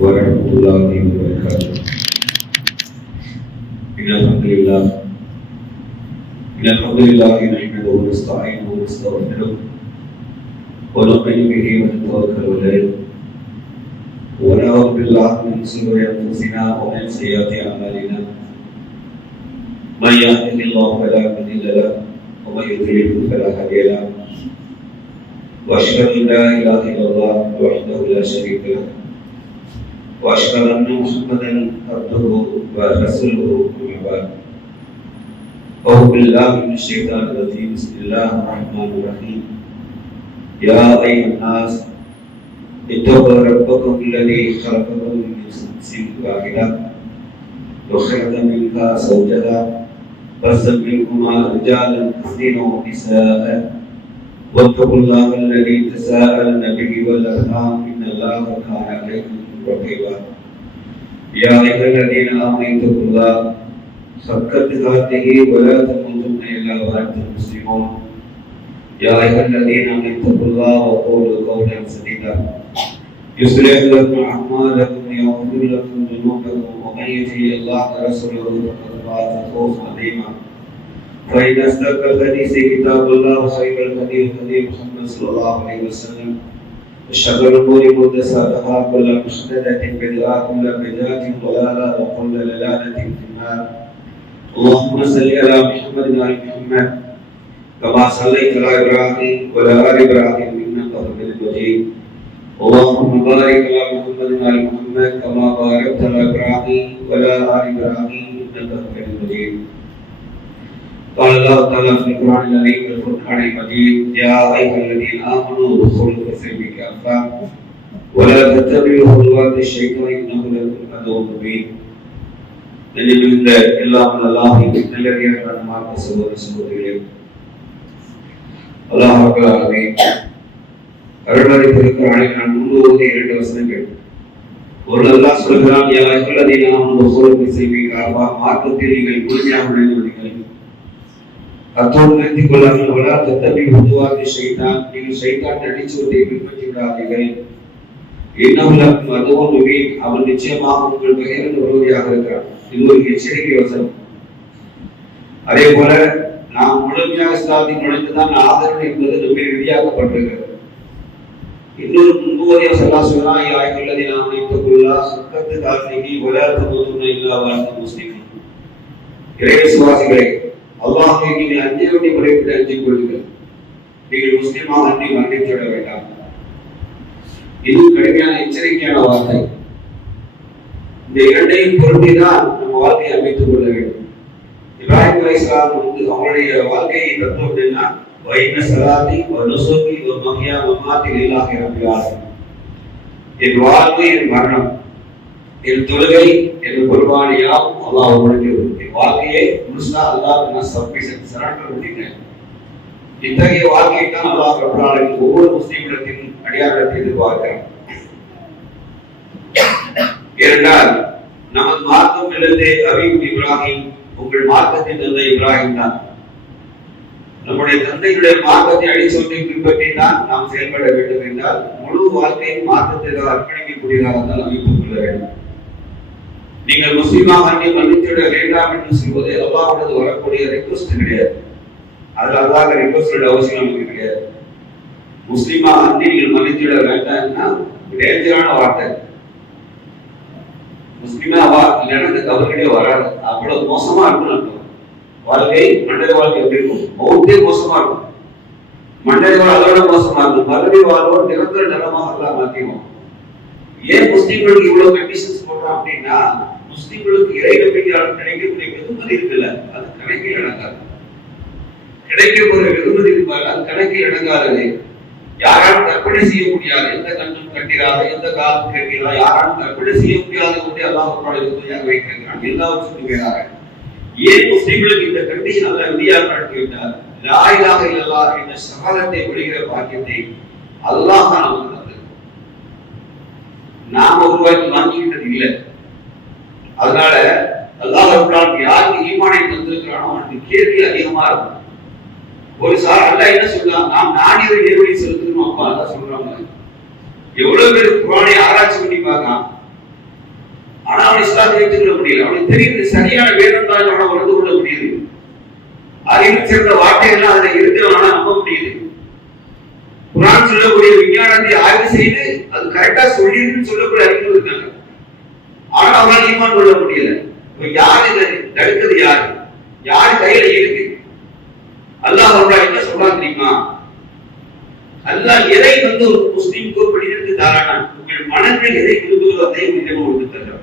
ورحمة الله وبركاته. إن الحمد لله نحمده ونستعينه ونستغفره ونؤمن به ونتوكل عليه ونعوذ بالله من شرور أنفسنا ومن سيئات أعمالنا. من يهده الله فلا مضل له ومن يضلل فلا هادي له. وأشهد أن لا إله إلا الله وحده لا شريك له وأشهد أن محمدا عبده ورسوله. أما بعد أعوذ بالله من الشيطان الرجيم. بسم الله الرحمن الرحيم. يا أيها الناس اتقوا ربكم الذي خلقكم من نفس واحدة وخلق منها زوجها وبث منهما رجالا كثيرا ونساء واتقوا الله الذي تساءلون به والأرحام إن الله كان عليكم رقيبا. يا أيها الذين آمنوا اتقوا الله حق تقاته ولا تموتن إلا وأنتم مسلمون. يا أيها الذين آمنوا اتقوا الله وقولوا قولا سديدا يصلح لكم أعمالكم ويغفر لكم ذنوبكم ومن يطع الله ورسوله فقد فاز فوزا عظيما. فإن أصدق الحديث كتاب الله وخير الهدي هدي محمد صلى الله عليه وسلم وشر الأمور محدثاتها وكل محدثة بدعة وكل بدعة ضلالة وكل ضلالة في النار. اللهم صل على محمد وعلى محمد كما صليت على إبراهيم وعلى آل إبراهيم إنك حميد مجيد. اللهم بارك على محمد وعلى محمد كما باركت على إبراهيم وعلى آل إبراهيم إنك حميد مجيد. قال الله تعالى في القرآن العظيم والفرقان المجيد. يا أيها الذين آمنوا ادخلوا في السلم كافة ولا تتبعوا خطوات الشيطان إنه لكم عدو مبين. இந்த எல்லாம் அல்லாஹ்வின் நல்லடியார்களான மார்க்க சகோதர சகோதரிகளே, அல்லாஹ் ரப்பல் ஆலமீன் அருள்மறை திருக்குர்ஆனில் நான் முன்பு ஓதிய 2 வசனங்கள். ஒரு அல்லாஹ் சொல்கிறான், யா அய்யுஹல்லதீன ஆமனூ உதுகுலூ ஃபீ ஸில்மி காஃபா, மார்க்கத்தில் நீங்கள் முழுமையாக நுழைந்தீர்கள். அத்தோடு நிறுத்திக் கொள்ளாமல் வலா தத்தபிஉ குதுவாத்தி ஷைத்தான், நீங்கள் ஷைத்தான் அடிச்சுவதை பின்பற்றி விடாதீர்கள். இன்னஹு லக்கும் அதுவும் முபீன், அவன் நிச்சயமாக உங்கள் பகைவன் விரோதியாக இருக்கிறான். இது ஒரு எச்சரிக்கை வசனம். அதே போல நாம் முழுமையாக இஸ்லாத்தில் நுழைந்துதான் ஆதரவு என்பது நம்மை விதியாக்கப்பட்டிருக்கிறது. இன்னொரு முன்போதைய சொல்றான், யா அய்யுஹல்லதீன ஆமனூ இத்தகுல்லாஹ ஹக்க துகாத்திஹி வலா தமூதுன்ன இல்லா வஅன்தும் முஸ்லிமூன். இறை விசுவாசிகளே, அல்லாஹ்வை நீங்கள் அஞ்ச வேண்டிய முறைப்படி அஞ்சிக் கொள்ளுங்கள். நீங்கள் முஸ்லிமாக அன்றி மரணித்து விட வேண்டாம். இது கடுமையான எச்சரிக்கையான வார்த்தை. இந்த இரண்டையும் பொருத்திதான் நம்ம வாழ்க்கையை அமைத்துக் கொள்ள வேண்டும். இப்ராஹிம் அலைஹிஸ்ஸலாம் அவங்களுடைய வாழ்க்கையை தத்துவம் என்ன? வைன ஸலாத்தி வ நுஸுகி வ மஹ்யா வ மமாத்தி லில்லாஹி ரப்பில் ஆலமீன். என் வாழ்க்கை, என் மரணம், என் தொழுகை, என் குர்பானி யாவும் அல்லாஹ்வுடைய. என் வாழ்க்கையை முழுசா அல்லாஹ்வுக்கு நான் சரண்டர் பண்ணிட்டேன். இத்தகைய வாழ்க்கையை தான் அல்லாஹ் ரப்பில் ஆலமீன் ஒவ்வொரு முஸ்லிமிடத்தின் அடியாரிடத்தை எதிர்பார்க்கிறான். ஏனென்றால் நமது மார்க்கம் இல்லத்தே அபீபு இப்ராஹிம், உங்கள் மார்க்கத்தின் தந்தை இப்ராஹிம் தான். நம்முடைய தந்தையுடைய மார்க்கத்தை அடிச்சொன்றை பின்பற்றி தான் நாம் செயல்பட வேண்டும் என்றால் முழு வாழ்க்கையும் மார்க்கத்திற்காக அர்ப்பணிக்கக்கூடியதாக தான் அமைத்துக் கொள்ள வேண்டும். நீங்கள் முஸ்லிமாக அன்றி மன்னித்துவிட வேண்டாம் என்று சொல்வது அல்லாஹ்வுடைய வரக்கூடிய ரிக்வெஸ்ட் கிடையாது. அதில் அல்லாஹ் ரிக்வெஸ்ட் அவசியம் நமக்கு கிடையாது. முஸ்லிமாக அன்றி நீங்கள் மன்னித்துவிட வேண்டாம்னா டேஞ்சரான வார்த்தை. முஸ்லிமா இல்லைன்னா கவர்கிட்டே வராது. அவ்வளவு மோசமா இருக்கும் வாழ்க்கை. மண்டல வாழ்க்கை எப்படி இருக்கும்? மௌத்தே மோசமா இருக்கும். மண்டல வாழ்க்கை அதோட மோசமா இருக்கும். மறுபடி வாழ்வோடு நிரந்தர நலமாக எல்லாம் மாற்றிடுவோம். ஏன் முஸ்லிம்களுக்கு இவ்வளவு கண்டிஷன்ஸ் போடுறோம் அப்படின்னா, முஸ்லிம்களுக்கு இறை நம்பிக்கையாளர் கிடைக்கக்கூடிய வெகுமதி இருக்குல்ல, அது கணக்கில் அடங்காது. கிடைக்க போற வெகுமதி இருப்பாரு, அது கணக்கில் அடங்காதது. யாராலும் கற்பனை செய்ய முடியாது. எந்த கண்ணும் கட்டிராத, எந்த காலம் கேட்கிறார், யாராலும் கற்பனை செய்ய முடியாத ஒன்றே அல்லாஹ் வெகுமதியாக வைக்கிறான். எல்லாவற்றுக்கும் வேறாக ஏன் முஸ்லிம்களுக்கு இந்த கண்டிஷன் அல்ல விதியாக நடத்தி விட்டார்? லா இலாஹ இல்லல்லாஹ் என்ற ஷஹாதத்தை விடுகிற பாக்கியத்தை அல்லாஹ் தான் நமக்கு தந்தது. நாம உருவாக்கி வாங்கிக்கிட்டது இல்லை. அதனால அல்லாஹ் யாருக்கு ஈமானை தந்திருக்கிறானோ அவனுக்கு கேள்வி அதிகமா இருக்கும். ஒரு சார் அல்ல என்ன சொல்லலாம், நாம் நாடியதை நேர்வழி செலுத்தணும். அப்பா அதான் சொல்றாங்க. எவ்வளவு பேர் குர்ஆனை ஆராய்ச்சி பண்ணி பார்க்கலாம், அவன் இஸ்லாத்தை ஏற்றுக்கொள்ள முடியல. அவனுக்கு தெரியுது சரியான வேதம் தான் அவனை உணர்ந்து கொள்ள முடியுது. அறிவு சேர்ந்த வார்த்தைகள்லாம் அதுல இருக்கிறவனா நம்ப முடியுது. குர்ஆன் சொல்லக்கூடிய விஞ்ஞானத்தை ஆய்வு செய்து அது கரெக்டா சொல்லிருக்குன்னு சொல்லக்கூடிய அறிவு இருக்காங்க. ஆனா அவனால் ஈமான் கொள்ள முடியல. இப்ப யார் இதை தடுக்கிறது? யார் கையில இருக்கு? அல்லாஹ் என்ன சொல்றான் தெரியுமா? அல்லாஹ் எதை ஒரு முஸ்லிம்கோ மனிதனுக்கு தாரானா உங்கள் மனங்கள் எதை விரும்புகிறதோ அதை உங்களிடம் கொண்டு தர்றான்.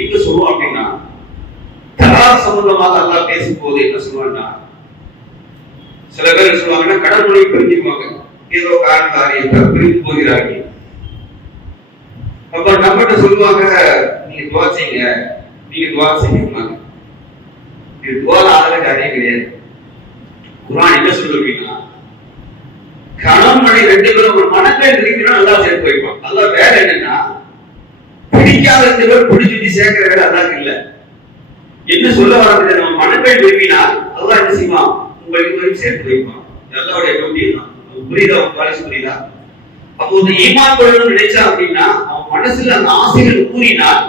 எங்க சொல்லுவோம் அப்படின்னா, தலாக் சம்பந்தமாக அல்லாஹ் பேசும்போது என்ன சொல்லுவாங்கன்னா, சில பேர் சொல்லுவாங்கன்னா கடவுளை பிரிஞ்சுக்குவாங்க, ஏதோ காரணம் பிரிந்து போகிறார்கள். அப்ப நம்மகிட்ட சொல்லுவாங்க, நீங்க துவா செய்யுங்க, நீங்க துவா செய்யுங்க. இது துவால ஆகிற காரியம் கிடையாது. குர்ஆன் என்ன சொல்லுவீங்கன்னா, கணவன் மனைவி ரெண்டு பேரும் ஒரு மனத்தை விரும்பினா நல்லா சேர்த்து வைப்பான். அல்லாஹ் வேற என்னன்னா, பிடிக்காத ரெண்டு பேர் பிடிச்சி சேர்க்கிற வேலை அல்லாஹ் இல்ல. என்ன சொல்ல வர்றது? நம்ம மனத்தை விரும்பினால் அல்லாஹ் என்ன செய்வான்? உங்களுக்கு சேர்த்து வைப்பான். அல்லாஹ்வுடைய டியூட்டி தான். புரியுதா? பாலிசி புரியுதா? அப்போ இந்த ஈமான் கொள்ளணும்னு நினைச்சா அப்படின்னா அவன் மனசுல அந்த ஆசைகள் கூறினால்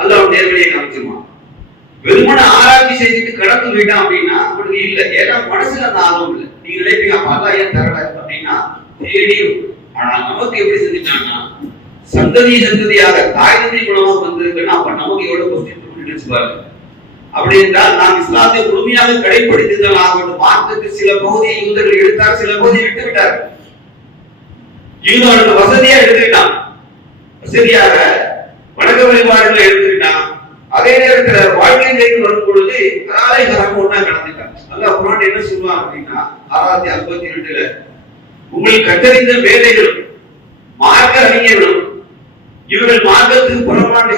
அல்லாஹ் நேர்வழியை காமிச்சிருவான். வெறுமன ஆராய்ச்சி செஞ்சுட்டு கடந்து போயிட்டான் அப்படின்னா அவனுக்கு இல்லை. ஏன்னா மனசுல அந்த ஆர்வம் இல்லை. நீங்க நினைப்பீங்க அப்ப அல்லாஹ் ஏன் தரல அப்படின்னா தேடியும். ஆனா நமக்கு எப்படி செஞ்சுட்டாங்கன்னா சந்ததியாக தாய் தந்தை மூலமா வந்திருக்குன்னா அப்ப நமக்கு எவ்வளவு கொஸ்டின் நினைச்சுப்பாரு. அப்படி என்றால் நாம் இஸ்லாத்தை முழுமையாக கடைபிடித்ததால் ஆகணும். மார்க்கத்துக்கு சில பகுதியை யூதர்கள் எடுத்தார், சில பகுதியை விட்டு விட்டார். யூதர்களுக்கு வசதியா எடுத்துக்கிட்டான், வசதியாக வணக்க வழிபாடுகளை எடுத்துக்கிட்டான். அதே நேரத்தில் வாழ்க்கை நிலைக்கு வரும் பொழுது கராலை கரம் ஒன்னா கடந்துட்டான். அல்லாஹ் குர்ஆன் என்ன சொல்லுவான் அப்படின்னா 652 உங்களுக்கு கற்றறிந்த வேலைகளும் மார்க்க அறிஞர்களும் இவர்கள் மார்க்கத்துக்கு புறமான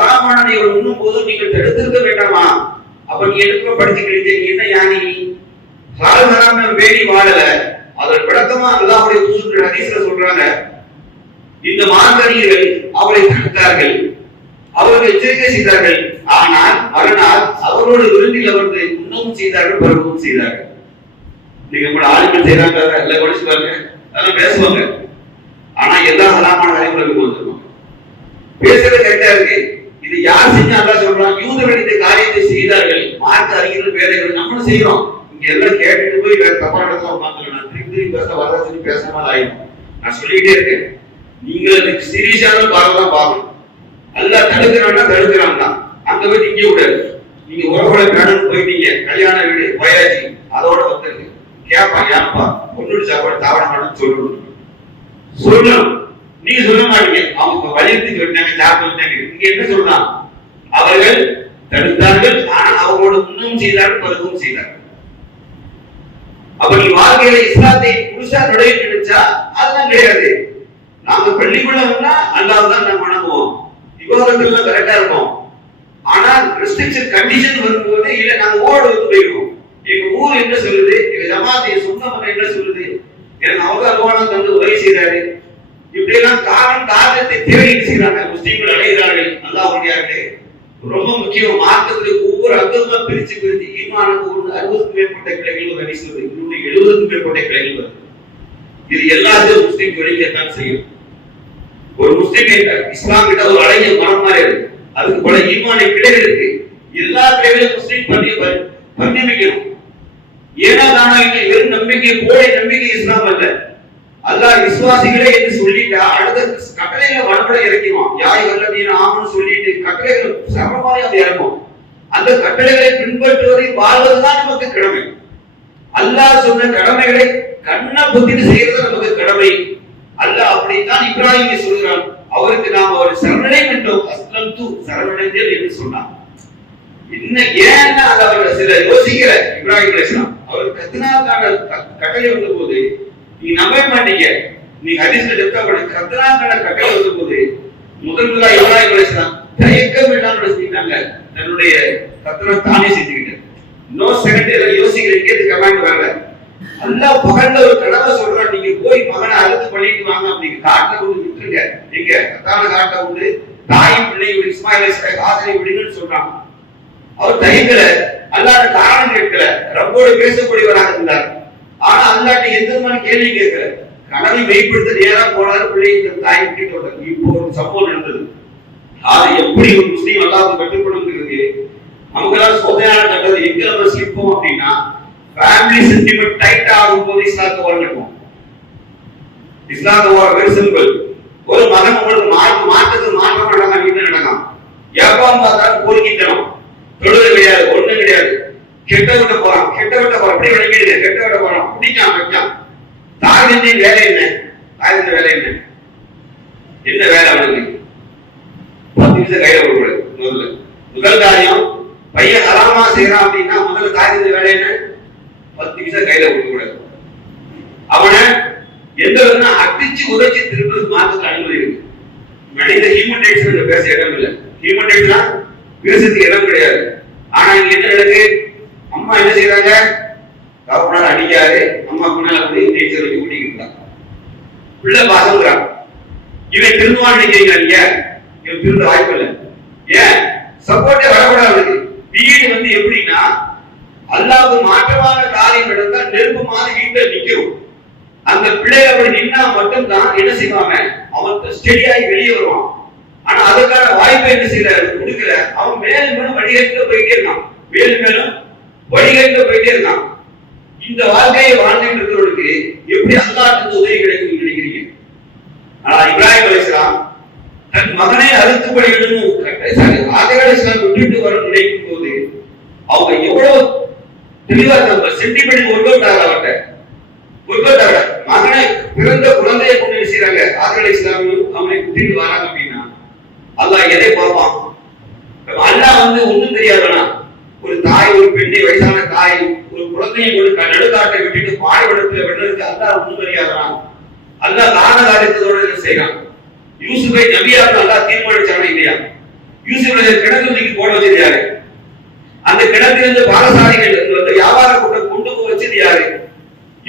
ஹராமானதை உண்ணும் போது நீங்கள் தடுத்திருக்க வேண்டாமா? அப்ப நீ எடுக்க படிச்சுக்கிட்டு நீ என்ன யானி ஹலால் ஹராம வேடி வாழல. அதன் விளக்கமா அல்லாஹ்வுடைய தூதர் ஹதீஸ்ல சொல்றாங்க, இந்த மார்க்கறிஞர்கள் அவரை தடுத்தார்கள், அவர்கள் எச்சரிக்கை செய்தார்கள், ஆனால் மறுநாள் அவரோடு விருந்தில் அமர்ந்து உணவும் செய்தார்கள், பருவமும் செய்தார்கள். நீங்க கூட ஆளுங்கள் செய்யறாங்க, எல்லாம் படிச்சுப்பாங்க, அதெல்லாம் பேசுவாங்க. ஆனா எல்லா ஹலாமான அறிவுகளுக்கு வந்துருவாங்க. பேசுறது கரெக்டா இருக்கு. இது யார் செஞ்சா அல்லாஹ் சொல்றான்? யூதர்கள் இந்த காரியத்தை செய்தார்கள், மார்க்க அறிஞர்கள் வேலைகள் நம்மளும் செய்யறோம். இங்க எல்லாம் கேட்டுட்டு போய் வேற தப்பா இடத்துல உட்காந்துருக்கேன். திருப்பி பேச வர சொல்லி பேச மாதிரி ஆயிடும். நான் சொல்லிட்டே இருக்கேன், நீங்க சீரியஸான பார்க்கலாம் பார்க்கணும். அல்லாஹ் தடுக்கிறான்னா அங்க போய் நிக்க கூடாது. நீங்க உறவுகளை வேணும்னு போயிட்டீங்க, கல்யாண வீடு போயாச்சு, அதோட வந்துருக்கு. கேப்பா ஏப்பா பொண்ணு சாப்பாடு தாவட மாட்டேன்னு சொல்லணும். நீங்க சொல்ல மாட்டீங்க, அவங்க வலியுறுத்தி விட்டாங்க, சாப்பிட்டு விட்டாங்க. இங்க என்ன சொல்றான்? அவர்கள் தடுத்தார்கள், ஆனால் அவங்களோட முன்னும் செய்தார்கள், பருவமும் செய்தார்கள். அப்ப நீ வாழ்க்கையில இஸ்லாத்தை புதுசா நுழைய நினைச்சா அதெல்லாம் கிடையாது. நாங்க பள்ளிக்குள்ள வந்தா அல்லாஹ் தான் நம்ம வணங்குவோம், விவாதத்துல கரெக்டா இருக்கும். ஆனா ரெஸ்ட்ரிக்ஷன் கண்டிஷன் வரும்போது இல்ல நாங்க ஓட வந்து போயிடுவோம். எங்க ஊர் என்ன சொல்லுது, எங்க ஜமாத் சொந்தம் என்ன சொல்லுது, எனக்கு அவங்க அல்வானம் தந்து உதவி செய்யறாரு, இப்படி எல்லாம் காரணத்தை தேடி செய்யறாங்க. முஸ்லீம்கள் அடைகிறார்கள். அல்லாஹ்வுடையார்களே, ரொம்ப முக்கியம். மார்க்கத்துல ஒவ்வொரு அங்கமா பிரிச்சு ஈமானுக்கு 60க்கும் மேற்பட்ட கிளைகள் ஒரு ஹதீஸ் வருது, 70க்கும் மேற்பட்ட கிளைகள் வருது. இது எல்லாத்தையும் முஸ்லீம் வெளிக்கத்தான் செய்யும். ஒரு முஸ்லீம் இஸ்லாம் கிட்ட ஒரு அழகிய மனம் மாதிரி இருக்கு, அதுக்கு பல ஈமான கிளைகள் இருக்கு. எல்லா கிளைகளையும் முஸ்லீம் பண்ணிக்கணும். ஏன்னா தானா வெறும் நம்பிக்கை போய் நம்பிக்கை இஸ்லாம் அல்ல. அல்லாஹ் விசுவாசிகளே என்று சொல்லிட்டா அடுத்த கட்டளைகளை வன்பட இறக்கிடுவான். யாய் வல்லதீன ஆமன்னு சொல்லிட்டு கட்டளைகள் சமமாய் அது இறக்கும். அந்த கட்டளைகளை பின்பற்றுவதை வாழ்வதுதான் நமக்கு கடமை. அல்லாஹ் சொன்ன கடமைகளை கண்ண புத்திட்டு செய்யறது நமக்கு கடமை. அல்லாஹ் அப்படித்தான் இப்ராஹிமை சொல்கிறான், அவருக்கு நாம் அவர் சரணடை என்றோம், அஸ்லம் தூ சரணடைந்தேன் என்று சொன்னான். என்ன ஏன்னா அவர் சில யோசிக்கிற இப்ராஹிம் அலைஹிஸ்ஸலாம் அவர் கத்னாக்கான கட்டளை வந்த போது நீ நம்ப மாட்டீங்க. நீ ஹதீஸ்ல எடுத்தா கூட கத்னாக்கான கட்டளை வந்த போது முதல்ல இப்ராஹிம் அலைஹிஸ்ஸலாம் தயக்கம் இல்லாம செஞ்சாங்க, தன்னுடைய கத்னா தானே செஞ்சுக்கிட்டாங்க. நோ செகண்ட் யோசிக்கிறீங்க, இது கமாண்ட் வரல. அல்லாஹ் பகல்ல ஒரு கடமை சொல்றான், நீங்க போய் மகனை அறுத்து பண்ணிட்டு வாங்க, அப்படிங்க காட்டுல கொண்டு விட்டுருங்க. நீங்க கத்தான காட்டை கொண்டு தாயும் பிள்ளையோட இஸ்மாயில் அலைஹிஸ்ஸலாம் ஆதரவை விடுங்கன்னு சொல்றான். அவர் தயக்கல, அல்லாஹ்ட்ட காரணம் கேட்கல, ரப்போடு பேசக்கூடியவராக இருந்தார். ஆனா அல்லாஹ்ட்ட எந்த விதமான கேள்வி கேட்கல. கனவை மெய்ப்படுத்த நேரா போனாரு, பிள்ளைக்கு தாய் கிட்ட. இப்போ ஒரு சம்பவம் நடந்தது. அது எப்படி ஒரு முஸ்லீம் அல்லாஹ்வுக்கு கட்டுப்படுங்கிறது நமக்கெல்லாம் சோதனையான கட்டது. எங்க நம்ம சிப்போம் அப்படின்னா ஃபேமிலி சென்டிமெண்ட் டைட் ஆகும் போது இஸ்லாத்தை வளர்க்கணும். இஸ்லாத்தை வெரி சிம்பிள். ஒரு மகன் உங்களுக்கு மாற்றத்துக்கு மாற்ற மாட்டாங்க, வீட்டில் நடக்கும். எப்பவும் பார்த்தாலும் பொறுக்கித்தனம், தொழுது கிடையாது, ஒண்ணும் கிடையாது. கெட்ட விட்ட போறான் அப்படி விளங்கிடுது. கெட்ட விட்ட போறான், பிடிக்காம வைக்கான். தாய்தந்தின் வேலை என்ன? தாய்தந்த வேலை என்ன? என்ன வேலை அவனுக்கு? 10 நிமிஷம் கையில கொடுக்கூடாது. முதல் காரியம், பையன் ஹராமா செய்யறான் அப்படின்னா முதல்ல தாய்தந்த வேலை என்ன? 10 நிமிஷம் கையில கொடுக்கக்கூடாது. அவனை எந்த அடிச்சு உதச்சி திருப்பது மாற்றத்துக்கு அனுமதி இருக்கு. மனித ஹியூமன் ரைட்ஸ் பேச இடம் இல்லை. ஹியூமன் ரைட்ஸ் பேசுறதுக்கு இடம் கிடையாது. ஆனா இங்க என்ன நடக்கு? அம்மா என்ன செய்யறாங்க? கவர்னர் அடிக்காது, அம்மா முன்னால போய் நீச்சல் வச்சு கூட்டிக்கிட்டு பிள்ளை பாசங்கிறான். இவன் திருந்துவான்னு நினைக்கிறீங்க நீங்க? இவன் திருந்த வாய்ப்பு இல்லை. ஏன் சப்போர்ட்டே வரக்கூடாது. வீடு எப்படின்னா அல்லாஹ்வுக்கு மாற்றமான காரியம் நடந்தா நெருப்பு மாதிரி வீட்டில் நிக்கிறோம். அந்த பிள்ளை அப்படி நின்னா மட்டும்தான் என்ன செய்வாங்க, அவன் ஸ்டெடியாகி வெளியே வருவான். ஆனா அதுக்கான வாய்ப்பை என்ன செய்யறாரு? கொடுக்கல. அவன் மேலும் மேலும் வடிகட்டில போயிட்டே இருக்கான், மேலும் மேலும் வடிகட்டில போயிட்டே இருக்கான். இந்த வாழ்க்கையை வாழ்ந்துட்டு இருக்கிறவனுக்கு எப்படி அல்லாஹ்வுக்கு உதவி கிடைக்கும் நினைக்கிறீங்க? ஆனா இப்ராஹிம் அலைஹிஸ்ஸலாம் தன் மகனை அறுத்து பலியிடணும் ஆதம் அலைஹிஸ்ஸலாம் விட்டுட்டு வர நினைக்கும் போது அவங்க எவ்வளவு தெளிவா சென்டிமெண்ட் ஒர்க் அவட்ட மகனை பிறந்த குழந்தையை கொண்டு செய்யறாங்க. ஆதம் அலைஹிஸ்ஸலாம் அவனை விட்டுட்டு வராங்க அப்படின்னா அல்லாஹ் எதை பார்ப்பான்? அல்லாஹ் ஒண்ணும் தெரியாதவனா? ஒரு தாய், ஒரு பெண்ணை, வயசான தாய் ஒரு குழந்தையை கொண்டு நடுக்காட்டை விட்டுட்டு பாலைவனத்துல விடுறதுக்கு அல்லாஹ் ஒண்ணும் தெரியாதவனா? அல்லாஹ் தான காரியத்தோட செய்யறான். யூசுஃபை நபியாக அல்லாஹ் தீர்மானிச்சானா இல்லையா? யூசுஃபை கிணத்துல போட வச்சது யாரு? அந்த கிணத்திலிருந்து பாலசாலிகள் வியாபார கூட்டம் கொண்டு போய் வச்சது யாரு?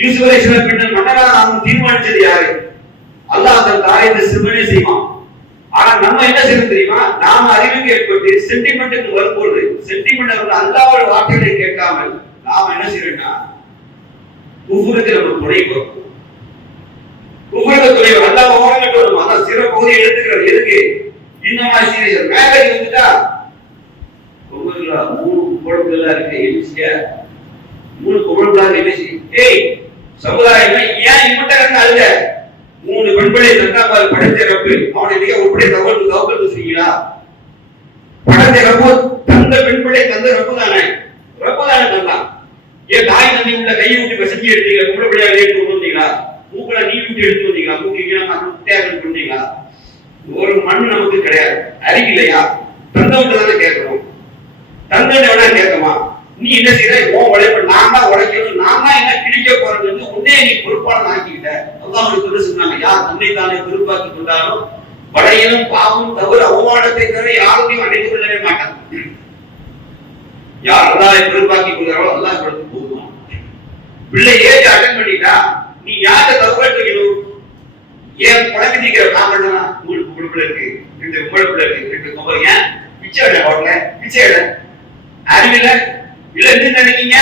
யூசுஃப் அலைஹிஸ்ஸலாம் பின்னர் மன்னராக தீர்மானிச்சது யாரு? அல்லாஹ் அந்த காரியத்தை சிறுமனே செய்வான். ஆனா நம்ம என்ன செய்யணும் தெரியுமா? நாம அறிவுக்கு ஏற்பட்டு சென்டிமெண்ட்டுக்கு வரும்போது சென்டிமெண்ட் அல்லாஹ்வோட வார்த்தைகளை கேட்காமல் நாம என்ன செய்யறோம்னா குஃபுருக்கு நம்ம துணை போறோம். குஃபுருக்கு துணை அல்லாஹ் ஓரங்கட்டு வரும். அதான் சிற பகுதியை எடுத்துக்கிறது எதுக்கு? இந்த மாதிரி சீரியஸ் மேரேஜ் வந்துட்டா குஃபுருல 3 குழந்தைகளா இருக்கு. எலிசியா 3 குழந்தைகளா எலிசி. ஏய் சமுதாயமே ஏன் இவட்டங்க அல்ல? 3 பெண்களை தந்தாமல் படைத்த ரப்பு அவனை மிக உட்பட தகவல் செய்யலா? படைத்த ரப்பு தந்த பெண்களை தந்த ரப்பு தானே தந்தான். ஏன் தாய் தந்தை உள்ள கையை விட்டு செஞ்சு எடுத்தீங்க? கும்படியா எடுத்து வந்தீங்களா? மூக்கல நீ விட்டு எடுத்து வந்தீங்களா? மூக்கிக்கு பண்ணீங்களா? ஒரு மண் நமக்கு கிடையாது. அறிவில்லையா? தந்தவங்க தானே கேட்கணும். தந்தனை வேணா கேட்கமா? நீ என்ன செய்யற? உன் உழைப்பு நான் தான் உழைக்கணும், நான் தான் என்ன கிழிக்க போறது உன்னே நீ பொறுப்பாளன் ஆக்கிக்கிட்ட. அல்லாஹ் சொன்னாங்க, யார் தன்னை தானே பொறுப்பாக்கி கொண்டாலும் படையிலும் பாவம் தவிர அவமானத்தை தவிர யாரையும் அடைந்து கொள்ளவே மாட்டான். யார் அல்லாஹ்வை பொறுப்பாக்கி கொள்கிறாரோ அல்லாஹ் போதும். பிள்ளை ஏஜ் அட்டன் பண்ணிட்டா நீ யார்கிட்ட தகவல் வைக்கணும்? ஏன் குழம்பு நிக்கிற காரணம்னா உங்களுக்கு பொறுப்புல இருக்கு, 2 உங்களுக்குள்ள இருக்கு, 2 கம்பல். ஏன் பிச்சை இட போடல? பிச்சை இட அறிவில இல்ல என்ன நினைக்கீங்க?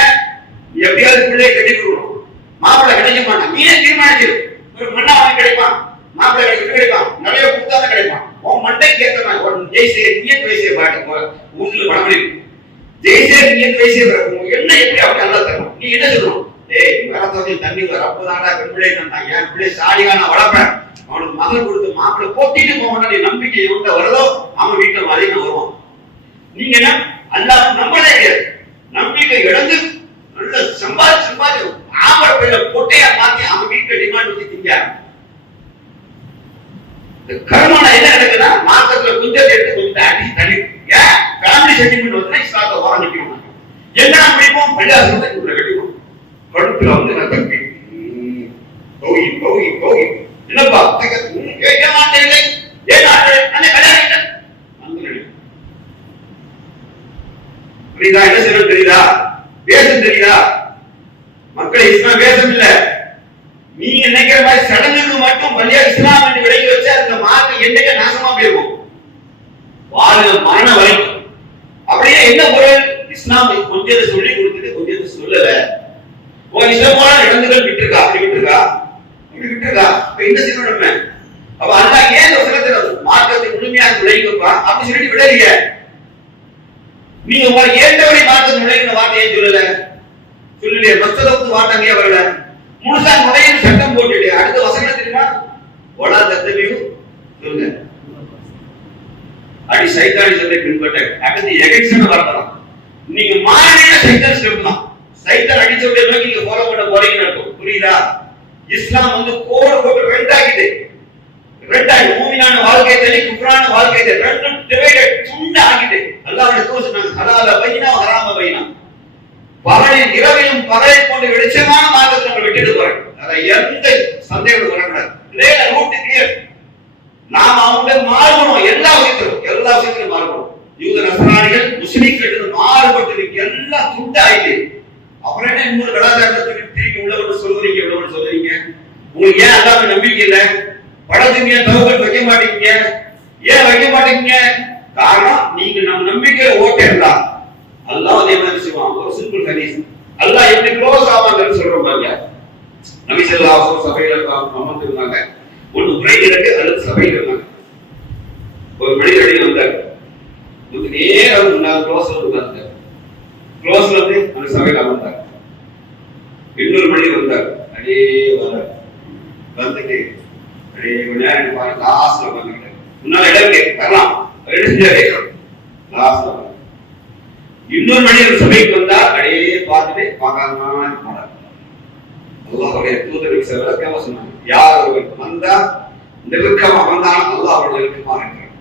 எப்படியாவது பிள்ளையை கட்டி கொடுக்கணும். மாப்பிள்ளை கிடைக்க மாட்டான். நீயே தீர்மானிச்சிரு. ஒரு மண்ணா அவன் கிடைப்பான், மாப்பிள்ளை கிடைப்பான், நிறைய கொடுத்தாதான் கிடைப்பான். உன் மண்டைக்கு ஏற்ற மாதிரி ஜெய்சே நியத் வயசே பாட்டு ஊர்ல படமொழி ஜெய்சே நியத் வயசே என்ன எப்படி அப்படி நல்லா தரணும். நீ என்ன சொல்லணும்? வரத்தோட தண்ணி அப்பதான்டா பெண் பிள்ளை தந்தான். என் பிள்ளை சாலியா நான் வளர்ப்பேன். அவனுக்கு மகன் கொடுத்து மாப்பிள்ளை போட்டிட்டு போவான். நம்பிக்கை எவன்கிட்ட வருதோ அவன் வீட்டுல மாதிரி நான் வருவான். நீங்க என்ன அல்லாஹ் நம்பளே கிடையாது. நம்பிக்கை இழந்து நல்ல சம்பாதி ஆம்பளை பையில பொட்டையா மாத்தி அவன் வீட்டுல டிமாண்ட் வச்சு திங்க. கர்மனா என்ன நடக்குன்னா மார்க்கத்துல கொஞ்சம் எடுத்து கொஞ்சம் அடி தள்ளி ஃபேமிலி சென்டிமெண்ட் வந்து இஸ்லாத்தை ஓரம் நிக்கணும். என்ன பிடிப்போம்? பள்ளியாசனத்தை கட்டிப்போம். கழுத்துல நான் தப்பி போகி என்னப்பா கேட்க மாட்டேன். ஏன் அந்த கல்யாணம் புரியுதா? என்ன செய்யணும் தெரியுதா? பேசம் தெரியுதா? மக்களை இஸ்லாம் பேசம் இல்ல. நீங்க நினைக்கிற மாதிரி சடங்குக்கு மட்டும் பள்ளியா இஸ்லாம் என்று விலகி வச்சா அந்த மார்க்கம் என்னைக்கு நாசமா போயிருக்கும். மரண வரைக்கும். அப்படியே என்ன பொருள்? இஸ்லாம் கொஞ்சத்தை சொல்லி கொடுத்துட்டு கொஞ்சத்தை சொல்லல. உன் இஷ்டமான இடங்கள் விட்டுருக்கா, அப்படி விட்டுருக்கா. இப்ப என்ன செய்யணும் நம்ம? அப்ப அல்லாஹ் ஏன் மார்க்கத்தை முழுமையாக நுழைங்கப்பா அப்படின்னு சொல்லிட்டு விடலையே. நீங்க உங்களை ஏற்றவரை மார்க்கத்தை நுழைகிற வார்த்தையை சொல்லலையே. மஸ்தலத்து வார்த்தையே வரல. முழுசா நுழையும் சட்டம் போட்டுட்டு அடுத்த வசனம் தெரியுமா? ஒலா தத்தவியும் சொல்லுங்க. அடி சைத்தானி சொல்லை பின்பற்ற அடுத்து எகென்ஸ்ட் வரலாம். நீங்க மாறின சைத்தான் ஸ்டெப் தான். சைத்தான் அடிச்ச உடனே நோக்கி நீங்க ஃபாலோ பண்ண போறீங்கன்னு அர்த்தம். புரியுதா? இஸ்லாம் வந்து கோடு போட்டு ரெண்டாகிது. ரெண்டாகி மூமினான வாழ்க்கை தனி, குஃப்ரான வாழ்க்கை தனி, ரெண்டும் டிவைடட் துண்டு ஆகிட்டு. அல்லாஹ்வுடைய தூதர் சொன்னாங்க, ஹலால பைனா ஹராம பைனா. பகலில் இரவிலும் பகலை போன்ற வெளிச்சமான மார்க்கத்தை நம்ம விட்டுட்டு போறோம். அத எந்த சந்தேகம் வரக்கூடாது. இதே ரூட் கிளியர். நாம அவங்க மாறணும். எல்லா விஷயத்திலும் மாறணும். யூத நஸ்ரானிகள் முஸ்லிம்கள் மாறுபட்டு எல்லாம் துண்டு ஆயிட்டு. அப்புறம் என்ன இன்னொரு கலாச்சாரத்துக்கு திருப்பி உள்ளவர்கள் சொல்றீங்க. உங்களுக்கு ஏன் அல்லாஹ்வை நம்பிக்கை இல்லை? படத்துக்கு தௌபத் வைக்க மாட்டீங்க. ஏன் வைக்க மாட்டீங்க? காரணம் நீங்க நம்ம நம்பிக்கையில ஓட்டே இருந்தா அல்லாஹ் அதே மாதிரி செய்வான். ஒரு சிம்பிள் ஹதீஸ். அல்லாஹ் எப்படி க்ளோஸ் ஆவாங்கன்னு சொல்றோம் பாருங்க. நபி ஸல்லல்லாஹு அலைஹி வஸல்லம் சபையில அமர்ந்திருந்தாங்க. ஒரு உரை இருக்கு, அல்லது சபையில இருந்தாங்க. ஒரு மனிதர் வந்தார். நேரம் முன்னாள் க்ளோஸ்ல இருந்தாங்க. க்ளோஸ்ல வந்து அந்த சபையில அமர்ந்தார். இன்னொரு மனிதர் வந்தார். அதே வந்துட்டு லாஸ்ட்ல வந்துட்டு முன்னால இடம் வரலாம். இன்னொரு மனிதர் சபைக்கு வந்தா அப்படியே பார்த்துட்டு பார்க்காம போனார். அல்லாஹ்வுடைய தூதருக்கு விளக்கமா சொன்னாங்க, யார் ஒருவர் வந்தா நெருக்கமா வந்தாலும் அல்லாஹ் அவருடைய நெருக்கமா இருக்கிறார்.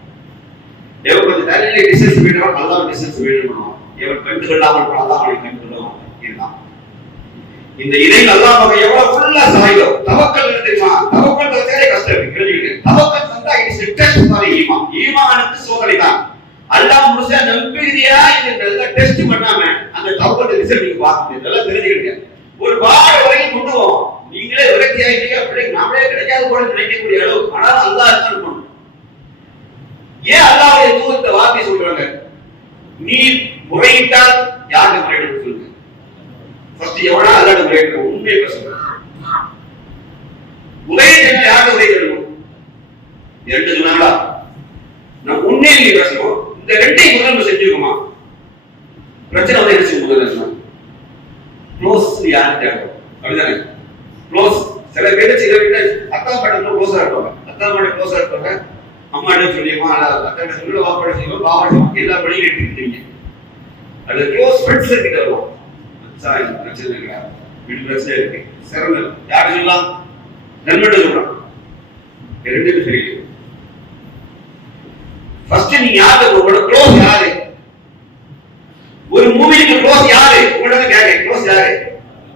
எவன் கொஞ்சம் தள்ளிலே டிஸ்டன்ஸ் வேணும், அல்லாஹ் டிஸ்டன்ஸ் வேணும். எவன் கண்டு கொள்ளாமல் அல்லாஹ் அவனை கண்டு கொள்ளும். இதுதான் இந்த இணையில் அல்லாஹ் நமக்கு எவ்வளவு ஃபுல்லா சகாயம். தவக்கல் தெரியுமா? தவக்கல் தவிர கஷ்டம் இருக்கு. கேளுங்க. தவக்கல் வந்தா இட்ஸ் எ டெஸ்ட் ஃபார் ஈமான். ஈமானுக்கு சோதனை தான். அல்லாஹ் முழுசா நம்பிக்கையா இந்த டெஸ்ட் பண்ணாம அந்த தவக்கல் ரிசல்ட் நீங்க பாருங்க. இதெல்லாம் தெரிஞ்சுக்கிடுங்க. ஒரு வார வரைக்கும் கொண்டு போவோம். நீங்களே விரக்தி ஆயிட்டீங்க, அப்படி நாமளே கிடைக்காத போல நினைக்கக்கூடிய அளவு. ஆனால் அல்லாஹ் தான் பண்ணணும். ஏன் அல்லாஹ்வுடைய தூதர் இந்த வார்த்தை சொல்றாங்க? நீ முறையிட்டால் யாருக்கு முறையிட சொல்லுங்க. ஃபர்ஸ்ட் எவனா அல்லாஹ் முறையிட உண்மையை பேசுறாங்க. முறையிட்ட யாருக்கு முறையிடணும்? இரண்டு சொன்னாங்களா? நான் உண்மையை பேசணும். இந்த ரெண்டையும் முதல்ல செஞ்சுக்கோமா? பிரச்சனை வந்து என்ன செய்ய முதல்ல க்ளோஸ் யார் தேவை? அப்படிதானே? க்ளோஸ் சில பேர் சில வீட்டு அத்தா பாட்டு க்ளோஸா இருப்பாங்க. அத்தா பாட்டு க்ளோஸா இருப்பாங்க. அம்மா என்ன சொல்லியமா, அத்தா சொல்லி வாப்பாட செய்வோம், பாவாட செய்வோம், எல்லா வழியும் எடுத்துக்கிட்டீங்க. அது க்ளோஸ் ஃப்ரெண்ட்ஸ் கிட்ட வரும். பிரச்சனை இருக்கா? வீட்டு பிரச்சனை இருக்கு, சிறந்த யாரு சொல்லலாம்? நண்பன் சொல்றான். ரெண்டு பேரும் சரி. ஃபர்ஸ்ட் நீங்க யாரு? உங்களோட க்ளோஸ் யாரு? ஒரு மூவிக்கு க்ளோஸ் யாரு? உங்களோட கேட்க க்ளோஸ் யாரு?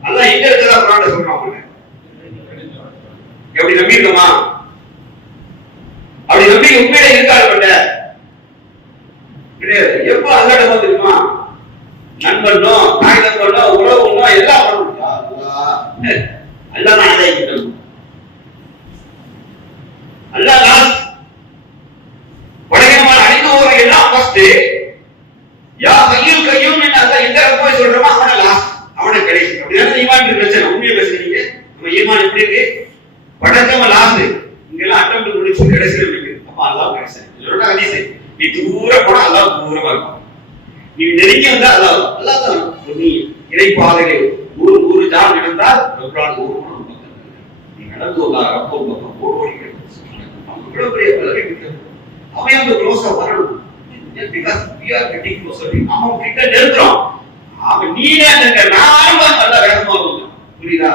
அல்லாஹ் எங்க இருக்கறதா குர்ஆன்ல சொல்றான். எப்படி நம்பிக்கமா? அப்படி நம்பி உண்மையிலே இருக்காரு பண்ற கிடையாது. எப்ப அல்லாஹ் வந்துருமா? நண்பனோ தாய் தம்பனோ உறவுனோ எல்லாம் அல்லாஹ் தான் ஆதாயிக்கிட்டோம். அல்லாஹ் லாஸ்ட் வடகமான அழிந்தவரை எல்லாம் ஃபர்ஸ்ட் யா கையில் கையும் என்ன அல்லாஹ் எங்க போய் சொல்றோமோ அவன லாஸ்ட், அவன கடைசி. அப்படியே ஈமான் பிரச்சனை. உண்மையை பேசுறீங்க. நம்ம ஈமான் எப்படி இருக்கு? வடக்கமா லாஸ்ட், இங்கெல்லாம் அட்டெம்ப்ட் முடிச்சு கடைசில இருக்கு. அப்ப அல்லாஹ் கடைசி. இதோட ஹதீஸ் நீ தூர போனா அல்லாஹ் தூரமா இருக்கும். நீ நெருங்கி வந்தா அல்லாஹ் தான். நீ இறைப்பாதையிலே ஒரு ஜான் நடந்தால் ரப்ரான் நீ நடந்து ரப்போ ஓடி அவ்வளவு பெரிய பலரை அவன் அந்த க்ளோஸா வரணும். because we are getting closer to அவன் கிட்ட நெருங்குறோம். அவன் நீனே அந்த நாம நல்ல வேகமா வருது. புரியுதா?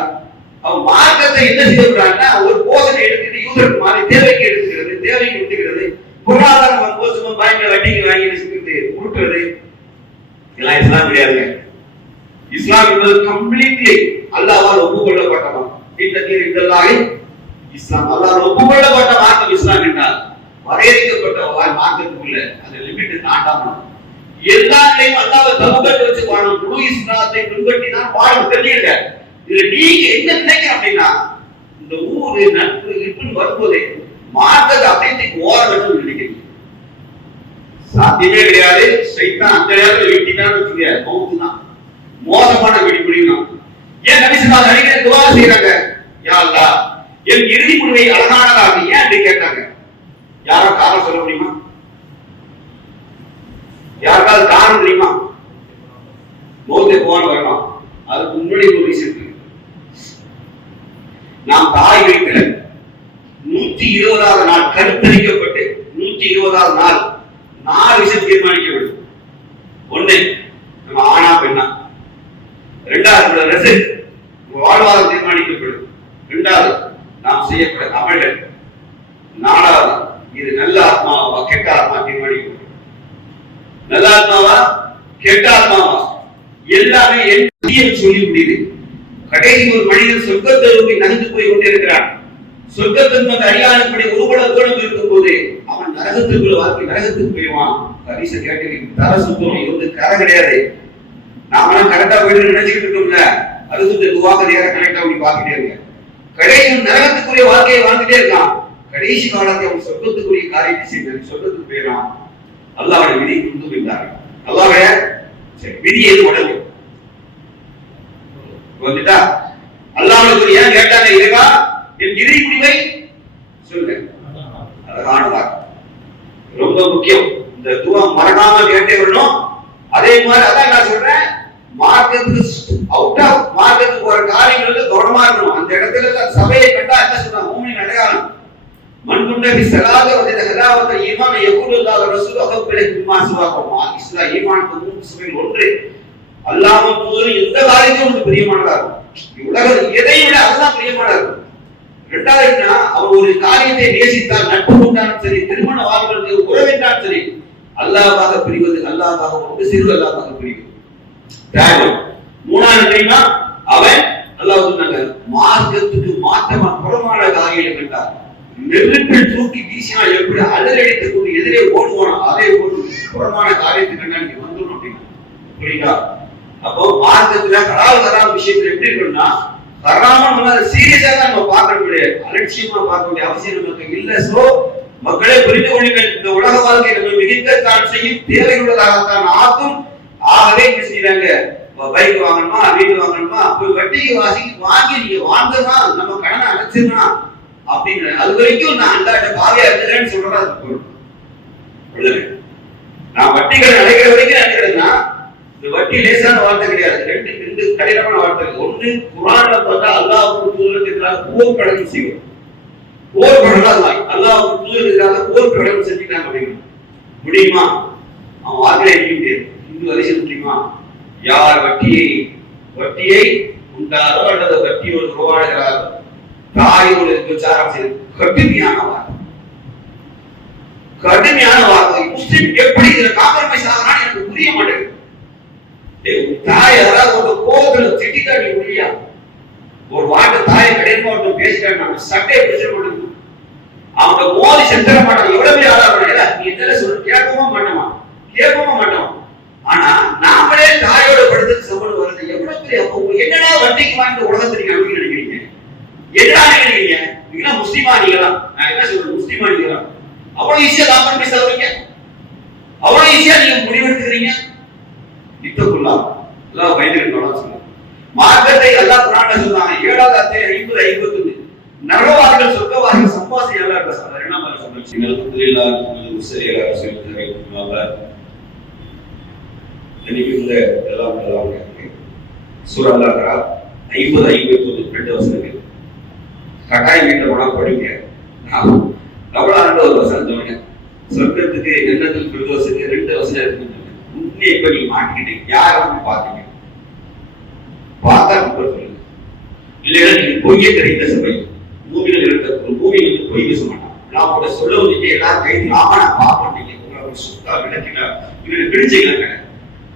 அவன் மார்க்கத்தை என்ன செய்யறான்னா ஒரு போஷனை எடுத்துட்டு யூதருக்கு மாதிரி தேவைக்கு எடுத்துக்கிறது, தேவைக்கு எடுத்துக்கிறது, பொருளாதாரம் வரும்போது சும்மா பாய்க்க வட்டிக்கு வாங்கி வச்சுக்கிறது, உருட்டுறது எல்லாம் இஸ்லாம் கிடையாதுங்க. இஸ்லாம் என்பது கம்ப்ளீட்லி அல்லாஹ்வால் ஒப்புக்கொள்ளப்பட்டவன். இஸ்லாம் அல்லாஹ்வால் ஒப்புக்கொள்ளப்பட்ட மார்க்கம் இஸ்லாம் என்றால் வரையறுக்கப்பட்ட மார்க்கத்துக்குள்ள அந்த லிமிட் தாண்டாம எல்லாத்தையும் அல்லாஹ்வை தவக்கல் வச்சு வாழணும். முழு இஸ்லாத்தை பின்பற்றினா வாழணும். தெரியுங்க. இதுல நீங்க என்ன நினைக்கிறீங்க அப்படின்னா இந்த ஊரு நட்பு இப்படின்னு வரும்போதே மார்க்கத்தை அப்படியே ஓரங்கட்டு நினைக்கிறீங்க. சாத்தியமே கிடையாது. சைத்தான் அந்த நேரத்தில் வெட்டிட்டான்னு வச்சுக்க மௌத்து தான். மோசமான வெடிப்புடியும். ஏன் நபி ஸல்லல்லாஹு அலைஹி வஸல்லம் துஆ செய்றாங்க? யா அல்லாஹ் என் இறுதி முடிவை அழகானதாக ஏன் அப்படி கேட்டாங்க? யாரா காரணம் சொல்ல முடியுமா? யாருக்காவது காரணம் தெரியுமா? மௌத்தை போன வரலாம். அதுக்கு முன்னாடி ஒரு ரீசன் இருக்கு. நாம் தாய் வயிற்றுல 120வது நாள் கருத்தரிக்கப்பட்டு 120வது நாள் 4 விஷயம் தீர்மானிக்க வேண்டும். ஒண்ணு, நம்ம ஆனா பெண்ணா. இரண்டாவது, ரிசல்ட் வாழ்வாதாரம் தீர்மானிக்கப்படும். இரண்டாவது, நாம் செய்யப்பட அமல்கள். நாலாவது, இது நல்ல ஆத்மாவா கெட்ட ஆத்மா தீர்மானிக்கப்படும். நல்ல ஆத்மாவா கெட்ட ஆத்மாவா எல்லாமே என் சொல்லி முடியுது. கடைசி ஒரு மனிதன் சொர்க்கத்தை நோக்கி நகர்ந்து போய் கொண்டிருக்கிறான். சொர்க்கத்தின் அறியாதபடி ஒருபட தூரம் இருக்கும் போது அவன் நரகத்துக்குள்ள வாழ்க்கை நரகத்துக்கு போயிடுவான். கரிச கேட்டு தர சுத்தம் இருந்து கரை கிடையாது. நாம கரெக்டா போயிட்டு நினைச்சுக்கிட்டு இருக்கோம்ல, அதுக்கு துவாக நேரம் கரெக்டா அப்படி பார்த்துட்டே இருக்க. கடைசி நரகத்துக்குரிய வாழ்க்கையை வாழ்ந்துட்டே இருக்கான். கடைசி காலத்தை அவன் சொர்க்கத்துக்குரிய காரியத்தை செய்து சொர்க்கத்துக்கு போயிடான். அல்லாஹ் விதி கொண்டு போயிட்டார். அல்லாஹ் சரி விதி எது உடம்பு வந்துட்டா அல்லாஹ்வுக்கு ஏன் கேட்டாங்க? இருக்கா என் இறை முடிவை சொல்லுங்க. அழகான வார்த்தை, ரொம்ப முக்கியம். இந்த துவா மறக்காம கேட்டே வரணும். அதே மாதிரி அதான் நான் சொல்றேன், மார்க்கத்துக்கு அவுட் ஆஃப் மார்க்கத்துக்கு போற காரியங்கள்ல கவனமா இருக்கணும். அந்த இடத்துல சபையை கண்டா என்ன சொல்றாங்க? மூமின் அடையாளம் மன்குண்டபி ஸலாத வ தஹலாவத ஈமான் யகுலுல்லாஹு ரசூலுஹு பிமா சுவாகமா. இஸ்லாம் ஈமானுக்கு மூன்று சுவைகள். ஒன்று, அல்லாஹ்வும் தூதரும் எந்த காரியத்தையும் உங்களுக்கு பிரியமானதா இருக்கும். உலகத்தில் எதை விட அதுதான் பிரியமானதா இருக்கும். இரண்டாவது, அவர் ஒரு காரியத்தை நேசித்தால், நட்பு கொண்டாலும் சரி, திருமண வாழ்க்கை உறவென்றாலும் சரி, அல்லாஹ்வாக பிரிவது, அல்லாஹ்வாக ஒன்று சேருவது, அல்லாஹ்வாக பிரிவது. மூணாவது தெரியுமா? அவன் அல்லாஹ் சொன்னாங்க, மார்க்கத்துக்கு மாற்றமா புறமான காரியங்கள் கண்டார். நெருப்பில் தூக்கி வீசினா எப்படி அலறடித்துக் கொண்டு எதிரே ஓடுவானோ அதே ஒரு புறமான காரியத்தை கண்டா நீங்க வந்துடணும் அப்படின்னா புரியுதா? அப்போ மார்க்கத்துல ஹலால் விஷயத்துல எப்படி இருக்குன்னா, ஹராம சீரியஸா தான் நம்ம பார்க்க முடியாது, அலட்சியமா பார்க்க வேண்டிய அவசியம் நமக்கு இல்ல. சோ மக்களே புரிந்து கொள்ளுங்கள், இந்த உலக வாழ்க்கை நம்ம மிகுந்த தான் செய்யும் தேவையுள்ளதாகத்தான் ஆகும். ஆகவே என்ன செய்யறாங்க? பைக் வாங்கணுமா, வீடு வாங்கணுமா, போய் வட்டிக்கு வாங்கி நீங்க வாங்கணுமா, நம்ம கடனை அடைச்சிடலாம் அப்படிங்கிற அது வரைக்கும் நான் அந்தாட்ட பாவியா இருக்கிறேன்னு சொல்றதா இருக்கு. நான் வட்டிகளை அடைக்கிற வரைக்கும் நினைக்கிறேன்னா, இந்த வட்டி லேசான வார்த்தை கிடையாது. ரெண்டு கடினமான வார்த்தை. ஒண்ணு, குர்ஆன்ல பார்த்தா அல்லாஹ்வுக்கு தூதருக்கு எதிராக போர் பிரகடனம் செய்யும். போர் பிரகடனம் அல்லாஹ்வுக்கு தூதருக்கு எதிராக போர் பிரகடனம் செஞ்சுட்டாங்க அப்படின்னா முடியுமா? அவன் வார்த்தையில எழுதி முடியாது. இந்து வரிசை முடியுமா? யார் வட்டியை உண்டாரோ அல்லது வட்டியோடு உருவாடுகிறாரோ தாயோடு விசாரம் செய்து கடுமையான வார்த்தை. முஸ்லிம் எப்படி இதுல காம்ப்ரமைஸ் ஆகிறான்னு எனக்கு புரிய மாட்டேங்குது. தாய் யாராவது ஒரு கோபத்துல திட்டிட்டா நீ முடியா? ஒரு வார்த்தை தாயை கடையில் ஒருத்தன் பேசிட்டாங்க, சட்டையை பிடிச்ச மாட்டேங்குது. அவங்க மோதி செஞ்சிட மாட்டாங்க. எவ்வளவு பெரிய ஆளா பண்ணல, நீ என்ன சொல்ற கேட்கவும் மாட்டோம். ஆனா நாமளே தாயோட படுத்து சம்பளம் வருது எவ்வளவு பெரிய. அப்போ என்னடா வட்டிக்கு வாங்கிட்டு உலகத்துக்கு நம்பி நினைக்கிறீங்க? என்னடா நினைக்கிறீங்க? நீங்களா முஸ்லிமா? நீங்களா நான் என்ன சொல்றேன், முஸ்லிமா நீங்களா? அவ்வளவு ஈஸியா காம்ப்ரமைஸ் ஆகுறீங்க, அவ்வளவு ஈஸியா நீங்க முடிவெடுத்துக்கிறீங்க. இத்தக்குள்ளா எல்லாம் பயந்துக்கிட்டோம் சொல்லுங்க. மார்க்கத்தை அல்லாஹ் குர்ஆன்ல சொல்றாங்க, 7வது அத்தியாயம் 50-51 நரகவாதிகள் சொர்க்கவாதிகள் சம்பாசி நல்லா இருக்க சொல்றாரு. என்ன மாதிரி சொல்றீங்க? அல்ஹம்துலில்லாஹ் முஸ்லிம் ரசூலுல்லாஹ் இந்த எல்லாம் சூரா அல்-பக்ரா 50-51 ரெண்டு வசனங்கள் கட்டாயம் வீட்டில் போனா படிங்க. கவலான ஒரு வசனம் சொன்னேன். சொர்க்கத்துக்கு எண்ணத்தில் பிரதோஷத்துக்கு 2 வசனம் இருக்குன்னு சொன்னேன். உண்மையை இப்ப நீங்க மாட்டிக்கிட்டீங்க. யாரை வந்து பாத்தீங்க? பார்த்தா சொல்லுங்க. இல்லைன்னா நீங்க பொய்யே தெரிந்த சபை பூமியில் இருக்க ஒரு பூமி வந்து பொய் பேச மாட்டான். நான் கூட சொல்ல வந்து எல்லாரும் கைது ஆமா நான் பார்ப்பீங்க. உங்களை சுத்தா விளக்கினா இவங்க பிடிச்சிக்கல.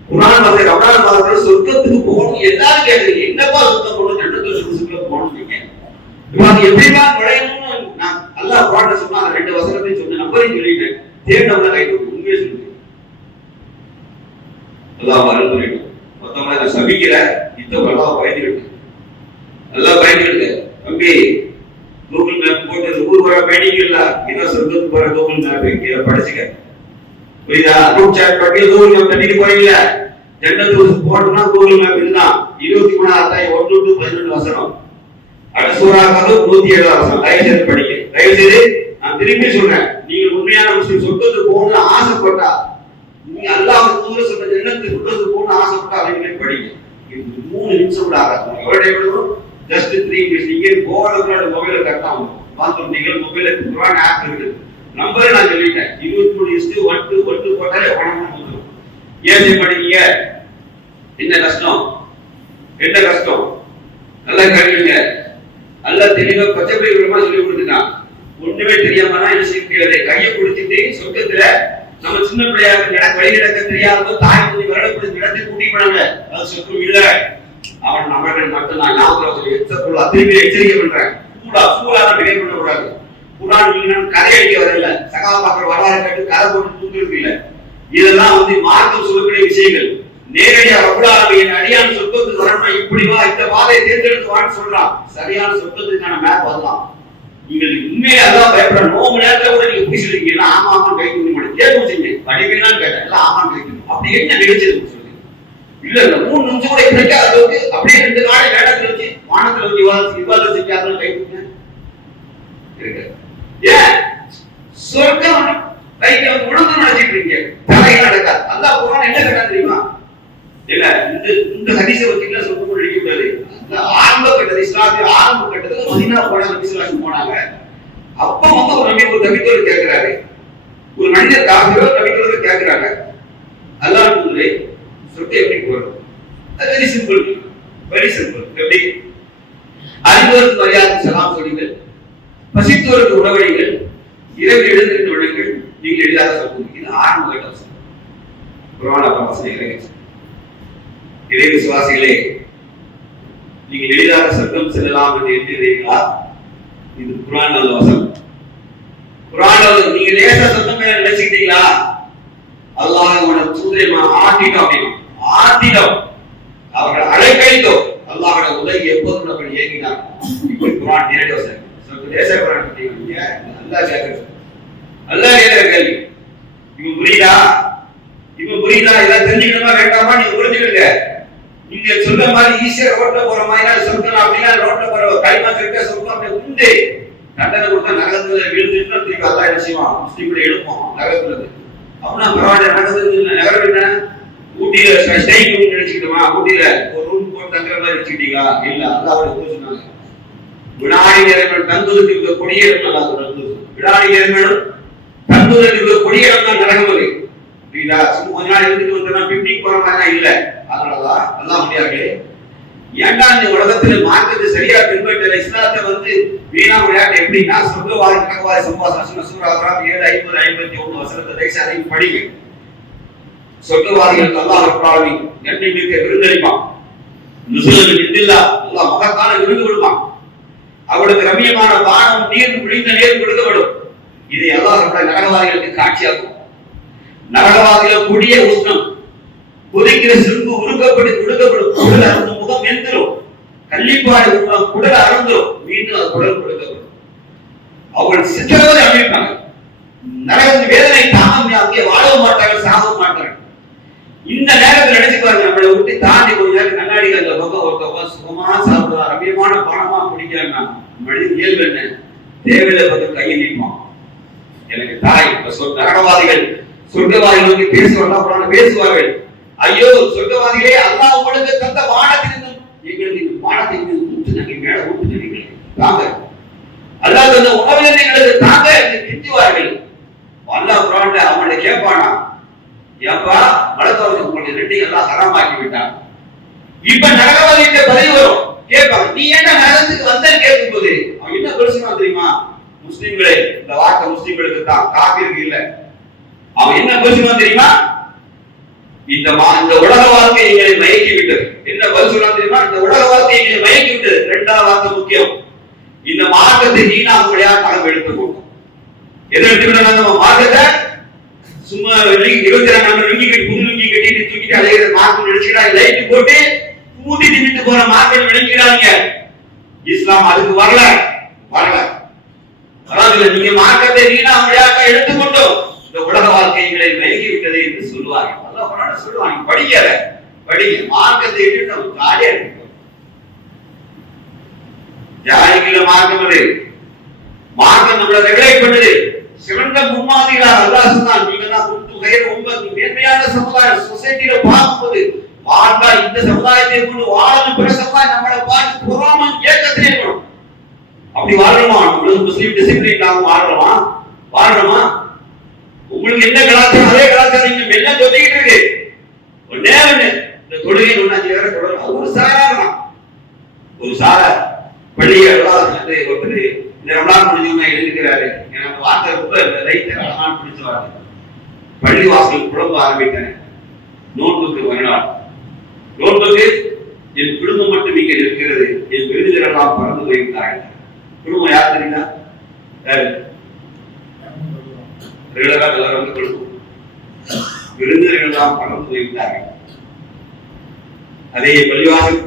குர்ஆன் வார்த்தை ரமலான் மாதத்துல சொர்க்கத்துக்கு போகணும் எல்லாரும் கேட்குறீங்க. என்னப்பா சுத்தம் போகணும்? 2 சொர்க்கத்துக்குள்ள போகணும். நீங்க இவங்க எப்படிமா நுழையணும்னு நான் அல்லாஹ் குர்ஆன்ல சொன்னா அந்த 2 வசனத்தையும் சொன்ன நம்பரையும் சொல்லிட்டேன். தேர்ந்தவங்க கை உண்மையை சொல்லுங்க. அல்லாஹ் அருள் புரியணும். மொத்தமா சபிக்கல, இத்தவங்க அல்லாஹ் பயந்துக்கிட்டு நல்லா பயந்துக்கிட்டு தம்பி கூகுள் மேப் போட்டு ஊர் வர பயணிக்கல, இதான் சொர்க்கத்துக்கு போற கூகுள் மேப் இதை படிச்சுக்க. புரியுதா? குரூப் சாட் பண்ணி கூகுள் மேப் தண்ணிக்கு போறீங்களா? ஜன்னத்துக்கு போறோம்னா கூகுள் மேப் இதுதான். 23 அத்தியாயம் 1-12 வசனம். அடுத்த சூரா கஹஃப் 107 வசனம். தயவு செய்து படிங்க. தயவு செய்து நான் திரும்பி சொல்றேன், நீங்க உண்மையான முஸ்லிம் சொர்க்கத்துக்கு போகணும்னு ஆசைப்பட்டா, நீங்க அல்லாஹ் தூர சொன்ன ஜன்னத்துக்கு சொர்க்கத்துக்கு போகணும்னு ஆசைப்பட்டா அவங்களே படிங்க. இது 3 நிமிஷம் கூட ஆகாது. எவ்வளவு டைம் எடுக்கும்? Just 3 minutes. நீங்க போறதுக்குள்ள மொபைல கட்டாம பார்த்தோம். நீங்க மொபைல குர்ஆன் ஆப் இருக்குது, நம்பர் நான் சொல்லிட்டேன், 23:1 போட்டாலே உடனே வந்துடும். ஏன் செய்ய மாட்டீங்க? என்ன கஷ்டம்? என்ன கஷ்டம்? நல்லா கேளுங்க. நல்லா தெளிவா பச்சைப்படி விவரமா சொல்லி கொடுத்துட்டான். ஒண்ணுமே தெரியாம என்ன செய்ய, கையை பிடிச்சிட்டு சொர்க்கத்துல நம்ம சின்ன பிள்ளையா வழி நடக்க தெரியாத தாய் தந்தை வருடப்படுத்தி இடத்தை கூட்டி போனாங்க. அது சொர்க்கம் இல்ல, அவன் நம்மர்கள் மட்டும்தான். ஞாபகம் எச்சரிக்கை பண்றேன். சூடான பிகை பண்ணக்கூடாது. குர்ஆன் கதை அடிக்க வரல, சகாபாக்கள் வரலாறு கேட்டு கதை போட்டு தூக்குறது இல்ல. இதெல்லாம் மார்க்கம் சொல்லக்கூடிய விஷயங்கள். நேரடியாக ரப்பல் ஆலமீன் அடியான் சொர்க்கத்துக்கு வரணும், இப்படி வா, இந்த பாதையை தேர்ந்தெடுத்து வான்னு சொல்றான். சரியான சொர்க்கத்துக்கான மேப் வரலாம். நீங்கள் உண்மையை அதான் பயப்பட. நோம்பு நேரத்துல கூட நீங்க போய் சொல்லிருக்கீங்க, ஆமா ஆமா கை தூங்க மாட்டேன் கேட்கும் செய்யுங்க, படிப்பீங்களான்னு கேட்டேன், எல்லாம் ஆமான்னு கைக்கணும். அப்படி என்ன நிகழ்ச்சின்னு சொல்லி இல்ல இல்ல 3 நிமிஷம் கூட கிடைக்காத அளவுக்கு அப்படியே 2 நாளை வேடத்துல வச்சு வானத்துல வச்சு விவாதம் செஞ்சாதான் கை தூங்க இருக்கு. ஏன் சொர்க்கம் ரைட்ல உணர்ந்து நினைச்சிட்டு இருக்கீங்க, தலையில நடக்காது. அல்லாஹ் குர்ஆன் என்ன கேட்டா தெரியுமா? இல்ல இந்த ஹதீஸை வச்சுக்கலாம் சொர்க்கம் அடிக்க கூடாது. ஆரம்ப கட்டது, இஸ்லாமிய ஆரம்ப கட்டத்துல மதீனா போனாங்க, இஸ்லாம் போனாங்க. அப்ப ஒரு நபி ஒரு கவித்தோடு கேட்கிறாரு, ஒரு மனிதர் காஃபிரோ கவித்தோடு கேட்கிறாங்க, அல்லாஹ் தூதரே சொர்க்கம் எப்படி போறது? அது வெரி சிம்பிள், வெரி சிம்பிள். எப்படி? அறிவோருக்கு மரியாதை சலாம் சொல்லுங்கள், பசித்தோருக்கு உணவளிங்கள், இரவு எழுந்து விடுங்கள், நீங்கள் எளிதாக சொர்க்கம். இது ஆரம்ப கட்டம். குர்ஆன் வசனங்களை இறை விசுவாசிகளே, நீங்கள் எளிதாக சொர்க்கம் செல்லலாம் என்று எண்ணுகிறீர்களா? இது குர்ஆன் வசனம். குர்ஆன் நீங்க லேசா சொர்க்கம் நினைச்சுக்கிட்டீங்களா? அல்லாஹ்வோட தூதரை ஆட்டிடம் அவர்கள் அழைக்கைத்தோம். அல்லாஹ்வோட உதவி எப்போதும் நம்ம ஏங்கினார். இப்படி குர்ஆன் நேரடி வசனம். சொர்க்க லேசா குர்ஆன் கேட்டீங்க, அல்லாஹ் கேட்கிறது. அல்லாஹ் கேட்கிற கேள்வி இவங்க புரியுதா? இதெல்லாம் தெரிஞ்சுக்கணுமா வேண்டாமா? நீங்க புரிஞ்சுக்கிடுங்க. நீங்க சொல்ற மாதிரி ஈஸியா ரோட்ல போற மாதிரி சொர்க்கம் அப்படின்னா ரோட்ல போற கைமா கிட்ட சொர்க்கம் அப்படி உண்டு. தண்டனை கொடுத்தா நரகத்துல விழுந்துட்டு திருப்பி அல்லாஹ் என்ன செய்வான்? முஸ்லிம்களை எழுப்போம் நரகத்துல. அப்படின்னா பரவாயில்ல, நரகம் என்ன ஊட்டியில ஸ்டே ரூம் நினைச்சுக்கிட்டோமா? ஊட்டியில ஒரு ரூம் போட்டு தங்குற மாதிரி வச்சுக்கிட்டீங்களா? இல்ல, அல்லாஹ்வோட சொன்னாங்க வினாடி நேரம் தங்குவதற்கு இருக்க கொடியிடம் நல்லா சொல்றது. வினாடி நேரம் தங்குவதற்கு இருக்க கொடியிடம் தான் நரகம் அது. புரியுதா? சும்மா கொஞ்ச நாள் இருந்துட்டு வந்தா பிக்னிக் போற மாதிரி இல்ல. அதனாலதான் அல்லாஹ் முடியாது. ஏன்டா இந்த உலகத்துல மார்க்கத்தை சரியா பின்பற்ற இஸ்லாத்தை வீணா விளையாட்டு எப்படின்னா சொர்க்கவாதி கணக்கவாதி சம்பாசன சூரா 7:50-51 வசனத்தை தயவுசெய்து அதையும் படிங்க. சொர்க்கவாதிகளுக்கு அல்லாஹ் ரப்பல் ஆலமீன் நன்மைமிக்க விருந்தளிப்பான். நுஸுலுல் இன்தில்லா, அல்லாஹ் மகத்தான விருந்து கொடுப்பான். அவளுக்கு ரம்மியமான வானம், நீர், விழிந்த நீர் கொடுக்கப்படும். இதை அல்லாஹ் ரப்பல் நரகவாதிகளுக்கு காட்சியாக்கும். நரகவாதிகள் கூடிய உஷ்ணம், கொதிக்கிற சிறும்பு உருக்கப்படும், குடல் அறுந்து முகம் வெந்துரும், கள்ளிப்பாடு குடல் அறுந்துரும், மீண்டும் அது குடல் கொடுக்கப்படும். அவர்கள் சித்திரவதை அனுப்பிப்பாங்க. நரகத்தின் வேதனை தாங்க அங்கே வாழவும் மாட்டாங்க, சாகவும் மாட்டாங்க. இந்த நேரத்தில் நினைச்சு பாருங்க, நம்மளை விட்டு தாண்டி கொஞ்ச நேரம் கண்ணாடி அந்த பக்கம் ஒருத்தவங்க சுகமா சாப்பிடுறா, ரம்மியமான பணமா பிடிக்கிறாங்க. மனித இயல்பு என்ன? தேவையில்லை பக்கம் கையை நீட்டுவான். எனக்கு தாய் நரகவாதிகள் சொர்க்கவாதிகளுக்கு பேசுவார்கள். ஐயோ சொர்க்கவாதிகளே, அல்லாஹ் உங்களுக்கு தந்த வானத்திலிருந்து எங்களுக்கு இந்த வானத்தை ஊற்று, நாங்க மேல ஊற்றுகிறீர்கள் தாங்க. அல்லாஹ் தந்த உணவிலிருந்து எங்களுக்கு தாங்க என்று திட்டுவார்கள். அல்லாஹ் குர்ஆன்ல அவங்களை கேட்பானா, ஏப்பா மலத்தவர்கள் உங்களுடைய ரெண்டையும் எல்லாம் ஹராமாக்கி விட்டான். இப்ப நரகவாதிகிட்ட பதில் வரும், கேட்பாங்க நீ என்ன நரகத்துக்கு வந்தன்னு கேட்கும்போது அவன் என்ன பேசுவான் தெரியுமா? முஸ்லிம்களே, இந்த வார்த்தை முஸ்லிம்களுக்கு தான், காபிருக்கு இல்ல. அவன் என்ன பேசுவான் தெரியுமா? இந்த உலக வாழ்க்கை எங்களை மயக்கி விட்டது. என்ன பதில் சொல்றான் தெரியுமா? இந்த உலக வாழ்க்கை எங்களை மயக்கி விட்டது. 2வது வார்த்தை முக்கியம். இந்த மார்க்கத்தை வீணாக விளையாட்டாக எடுத்துக்கொண்டோம். எதை எடுத்துக்கிட்டோம்? நம்ம மார்க்கத்தை சும்மா 22 நம்பர் லுங்கி கட்டி புது லுங்கி கட்டிட்டு தூக்கிட்டு அலையிற மார்க்கம் நினைச்சுக்கிறாங்க. லைட் போட்டு ஊட்டிட்டு விட்டு போற மார்க்கம் நினைக்கிறாங்க. இஸ்லாம் அதுக்கு வரல. அதாவது நீங்க மார்க்கத்தை வீணாக விளையாட்டாக எடுத்துக்கொண்டோம், இந்த உலக வாழ்க்கைகளை மயக்கி விட்டது என்று சொல்லுவாங்க. அல்லாஹ் சொல்லுவாங்க, படிங்க மார்க்கத்தை விட்டு ஜாலியா இருக்கோம். ஜாலிக்குள்ள மார்க்கம் அது மார்க்கம் நம்மளை ரெகுலேட் பண்ணுது. சிறந்த முன்மாதிரியாக அல்லாஹ் சொன்னான், நீங்க தான் குந்து கைர் உம்மத், மேன்மையான சமுதாயம். சொசைட்டில பார்க்கும்போது பார்த்தா இந்த சமுதாயத்தை கொண்டு வாழணும், பிற சமுதாயம் நம்மளை பார்த்து பொறாம ஏக்கத்திலே இருக்கணும். அப்படி வாழணுமா? நம்மளுக்கு முஸ்லீம் டிசிப்ளின் இல்லாம வாழணுமா? உங்களுக்கு என்ன கலாச்சாரம் அதே கலாச்சாரம் நீங்க மெல்ல தொட்டிக்கிட்டு இருக்கு. ஒன்னே ஒண்ணு, இந்த தொழுகை ஒன்னாச்சு வேற தொடரும். ஒரு சாராரம், ஒரு சாரா பள்ளிகள் ஒருத்தர் இந்த ரமலான் முடிஞ்சவங்க எழுதிக்கிறாரு. எனக்கு வார்த்தை ரொம்ப ரைட்டு அழகான பிடிச்ச வார்த்தை. பள்ளி வாசல் குழம்ப ஆரம்பித்தேன். நோன்புக்கு மறுநாள் நோன்புக்கு என் குடும்பம் மட்டும் இங்கே இருக்கிறது, என் விருதுகளெல்லாம் பறந்து போயிருந்தாங்க. குடும்பம் யார் தெரியுதா? விருந்தினர்களெல்லாம் பறந்து போயிருந்தார்கள். அதே பள்ளிவாசல்,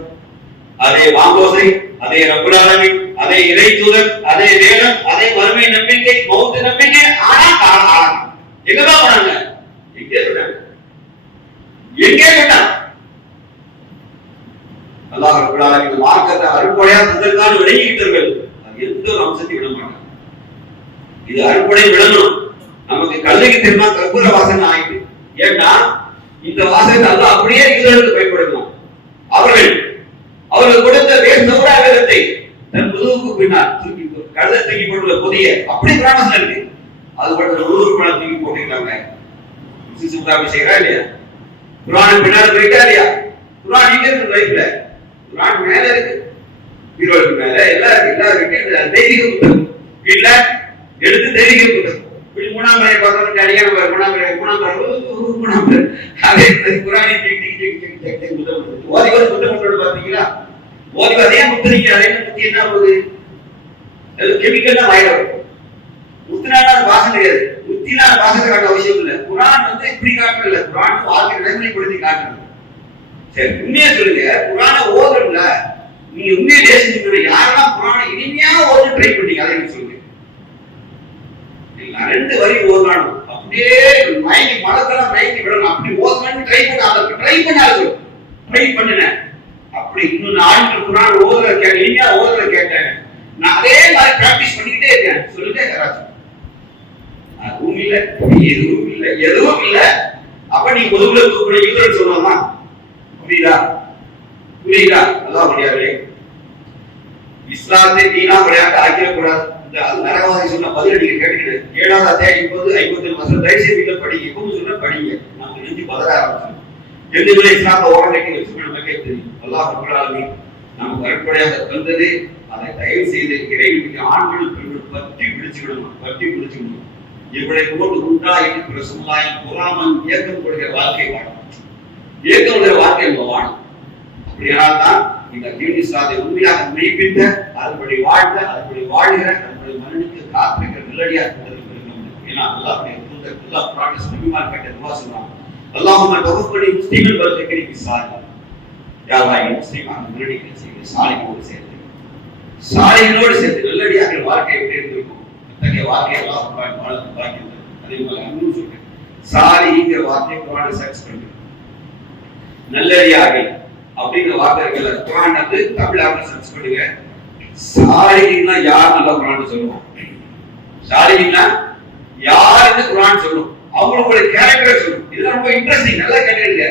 அதே வாங்கோசை, அதே ரப்பல் ஆலமீன், அதே இறை தூதர், அதே வேதம், அதே மறுமை நம்பிக்கை, மௌத்த நம்பிக்கை. ஆனா எங்கதான் போனாங்க? எங்கே விட்டாங்க? அல்லாஹ் ரப்பல் ஆலமீன் மார்க்கத்தை அருள்படையா தந்ததற்கான விளங்கிட்டார்கள். அது எந்த ஒரு அம்சத்தை விட மாட்டாங்க. இது அருள்படை விளங்கணும். நமக்கு கல்விக்கு தெரியுமா கற்பூர வாசனை ஆயிட்டு. ஏன்னா இந்த வாசனை அல்லாஹ் அப்படியே யூதர்களுக்கு பயன்படுத்தணும். அவர்கள் கொடுத்த வேதத்தை தன் முதுகுக்கு பின்னால் கழுதை தூக்கி போட்டுள்ள பொதிய அப்படி பிராணம் இருக்கு. அது மட்டும் முதுகு பணம் தூக்கி போட்டுருக்காங்க. செய்யறா இல்லையா? குர்ஆன் பின்னால் போயிட்டா இல்லையா? குர்ஆன் இங்க இருக்கு, லைஃப்ல குர்ஆன் மேல இருக்கு, பீரோலுக்கு மேல எல்லாம் இருக்கு. எல்லாம் இருக்கு. தெய்வீக புத்தகம் வீட்டுல எடுத்து தெய்வீக புத்தகம். மூணாம் முறை பார்த்தோம் அடியான மூணாம் முறை அதே குர்ஆனை ஓதிவர் புத்தகங்களோட பாத்தீங்களா? ஓதிவர் அதே முத்திரிக்க அதே முத்தி என்ன போகுது? கெமிக்கல்லாம் வாயிடும். முத்தினால வாசனை கிடையாது. முத்தினால வாசனை காட்ட அவசியம் இல்லை. குர்ஆன் இப்படி காட்டல. குர்ஆன் வாழ்க்கை நடைமுறைப்படுத்தி காட்டணும். சரி, உண்மையா சொல்லுங்க. குர்ஆனை ஓதுறதுல நீங்க உண்மையை தேசிங்க. யாரெல்லாம் குர்ஆனை இனிமையா ஓத ட்ரை பண்ணீங்க அதை சொல்லுங்க. ரெண்டு வரி ஓதணும். அப்படியே மயங்கி மனதெல்லாம் மயங்கி விடணும். அப்படி ஓதணும்னு ட்ரை பண்ணுன அப்படி இன்னும் ஆண்கள் குர்ஆன் ஓதுற கேட்க இனிமையா ஓதுற கேட்டேன். நான் அதே மாதிரி பிராக்டிஸ் பண்ணிக்கிட்டே இருக்கேன். சொல்லுங்க யாராச்சும்? அதுவும் இல்லை, எதுவும் இல்லை. அப்ப நீ முதுகுல தூக்குற யூதர் சொல்லலாம். புரியுதா? அதான் முடியாது. இஸ்லாத்தை வீணா விளையாட்டு ஆக்கிடக்கூடாது. நரகவாதி சொன்ன பதில நீங்க கேட்டுக்கிட்டு 7வது அத்தியாயம் 50-57 தயவு செய்து படிங்க. இப்பவும் சொன்ன படிங்க. நம்ம நெஞ்சு பதற ஆரம்பிச்சோம். எந்த இஸ்லாத்தை ஓரணைக்கு வச்சு நமக்கே தெரியும். அல்லாஹ் ரப்பல் ஆலமீன் நமக்கு அருட்படையாக தந்தது. அதை தயவு செய்து இறைவனுக்கு ஆண்களும் பெண்களும் பற்றி பிடிச்சுக்கணும். இவளை போட்டு உண்டாயிட்டு பிற சமுதாயம் பொறாமல் இயக்கம் கொடுக்கிற வாழ்க்கை வாழும். இயக்கம் வாழ்க்கை நம்ம வாழும். அப்படியானால் தான் இந்த இஸ்லாத்தை உண்மையாக மெய்ப்பித்த, அதுபடி வாழ்ந்த, அதுபடி வாழ்கிற, அதுபடி மரணிக்க காத்திருக்கிற நல்லடியா ஏன்னா அல்லாஹ்வுடைய தூதர் அல்லாஹ் குர்ஆனில் நபிமார் கேட்ட துஆ சொன்னாங்க. அல்லாஹும்ம தவஃபனி முஸ்லிமன் வ தக்ரினி சாலிஹ். யா அல்லாஹ் முஸ்லிமான மரணிக்க செய்து சாலிஹோடு சேர்த்து நல்லடியாக வாழ்க்கை எப்படி இருக்கும்? அத்தகைய வாழ்க்கை அல்லாஹ் குர்ஆன் வாழ்ந்து பாக்கியது. அதே மாதிரி இன்னும் சொல்றேன், சாலிஹ்ங்கிற வார்த்தை குர்ஆனில் சர்ச் பண்ணுங்க. நல்லடியாக அப்படிங்கிற வார்த்தை இருக்குல்ல, குர்ஆன் தமிழாக சர்ச் பண்ணுங்க. சாலிஹ்னா யார்? நல்லா குர்ஆன் சொல்லுவோம். சாலிஹ்னா யாருன்னு குர்ஆன் சொல்லும். அவங்களோட கேரக்டரை சொல்லும். இதெல்லாம் ரொம்ப இன்ட்ரெஸ்டிங். நல்லா கேட்டுங்க.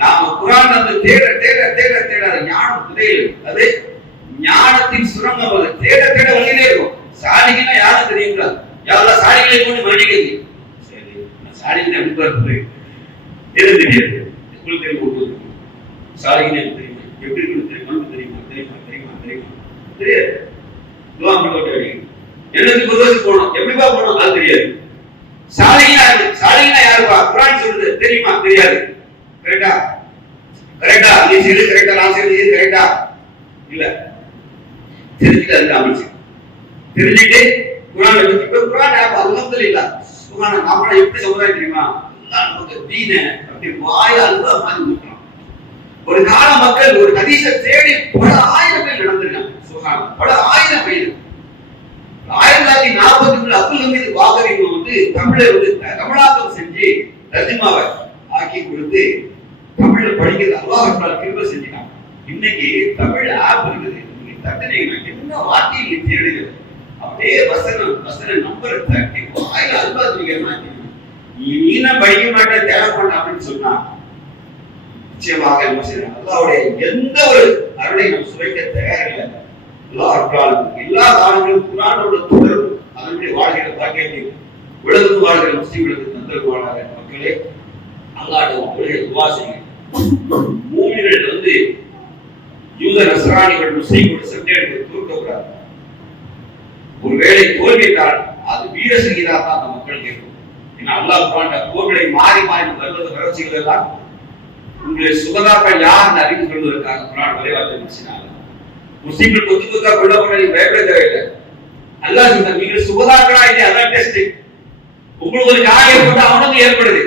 நாம குர்ஆன் தேட ஞானம் புதையல். அது ஞானத்தின் சுரங்கம். அது தேட வழியிலே இருக்கும். சாலிஹ்னா யாரு தெரியுங்களா? யாரெல்லாம் சாலிஹ்களை கொண்டு மன்னிக்கிறது. சரி, சாலிஹ்னா எப்படி பார்த்து தெரியாது. உங்களுக்கு தெரியும். சாலிஹ்னா தெரியுமா? எப்படி இருக்கு தெரியுமா? தெரியாது. துஆ பண்ண வேண்டியது. என்னது குர்ஆனுக்கு போணும். எப்படிப்பா போணும்? அது தெரியாது. சாலிஹ்னா யாருப்பா? குர்ஆன் சொல்லுது. தெரியுமா? தெரியாது. கரெக்டா? நீ செய்து கரெக்டா, நான் செய்து கரெக்டா? இல்ல. தெரிஞ்சுட்டு அது அமைச்சு தெரிஞ்சுட்டு குர்ஆன் இப்ப குர்ஆன் அல்ஹம்துலில்லாஹ் சுப்ஹானல்லாஹ் நாம எப்படி சமுதாயம் தெரியுமா? அல்லாஹ் நமக்கு தீன அப்படி வாய் அல்வா மாதிரி ஊத்துறான். ஒரு கால மக்கள் ஒரு ஹதீஸை தேடி பல ஆயிரம் பேர் நடந்திருக்காங்க. சுப்ஹானல்லாஹ், பல ஆயிரம் பேர். 1940 அப்துல் ஹமீது வாகரி தமிழாக்கம் செஞ்சு தர்ஜுமாவை ஆக்கி கொடுத்து தமிழ்ல படிக்கிறது அல்லாஹ் கிருபை செஞ்சுட்டாங்க. இன்னைக்கு தமிழ் ஆப் இருக்குது. தட்டனை என்ன வார்த்தையை தேடுகிறது. அப்படியே வசனம் நம்பர் 30 வாயில அல்வா திணிக்கிறமா நீனா படிக்க மாட்டேன் தேட மாட்டேன் அப்படின்னு சொன்னா நிச்சயமாக என்ன செய்யணும் அல்லாஹ்வுடைய எந்த ஒரு அருளை நம்ம சுவைக்க தயாரில்லை. அல்லாஹ் அருளாலும் எல்லா காலங்களும் குர்ஆனோட தொடர்பு அதனுடைய வாழ்கிற பாக்கியத்தை உலகம் வாழ்கிற முஸ்லிம்களுக்கு தந்தருவானாக. மக்களே அல்லாஹ்வுடைய துஆ செய்யுங்க. மூமின்கள் யூத நஸ்ரானிகள் முஸ்லிம்களோட சண்டையை தூர்க்கக்கூடாது. ஒருவேளை தோல்விட்டால் அது வீர சகிதா தான் அந்த மக்கள் கேட்கும். ஏன்னா அல்லாஹ் குர்ஆன்ல போர்களை மாறி மாறி வருவது வறட்சிகள் எல்லாம் உங்களை சுகதாக்கள் யார் அறிந்து கொள்வதற்காக குர்ஆன் விளைவாக பேசினாங்க. முஸ்லிம்கள் கொத்துக்கா கொல்லப்பட்ட பயப்பட தேவையில்லை. அல்லாஹ் சொல்ற நீங்கள் சுகதாக்களா இல்லை அதான் டெஸ்ட். உங்களுக்கு ஒரு காரியம் ஏற்பட்டு அவனுக்கு ஏற்படுது.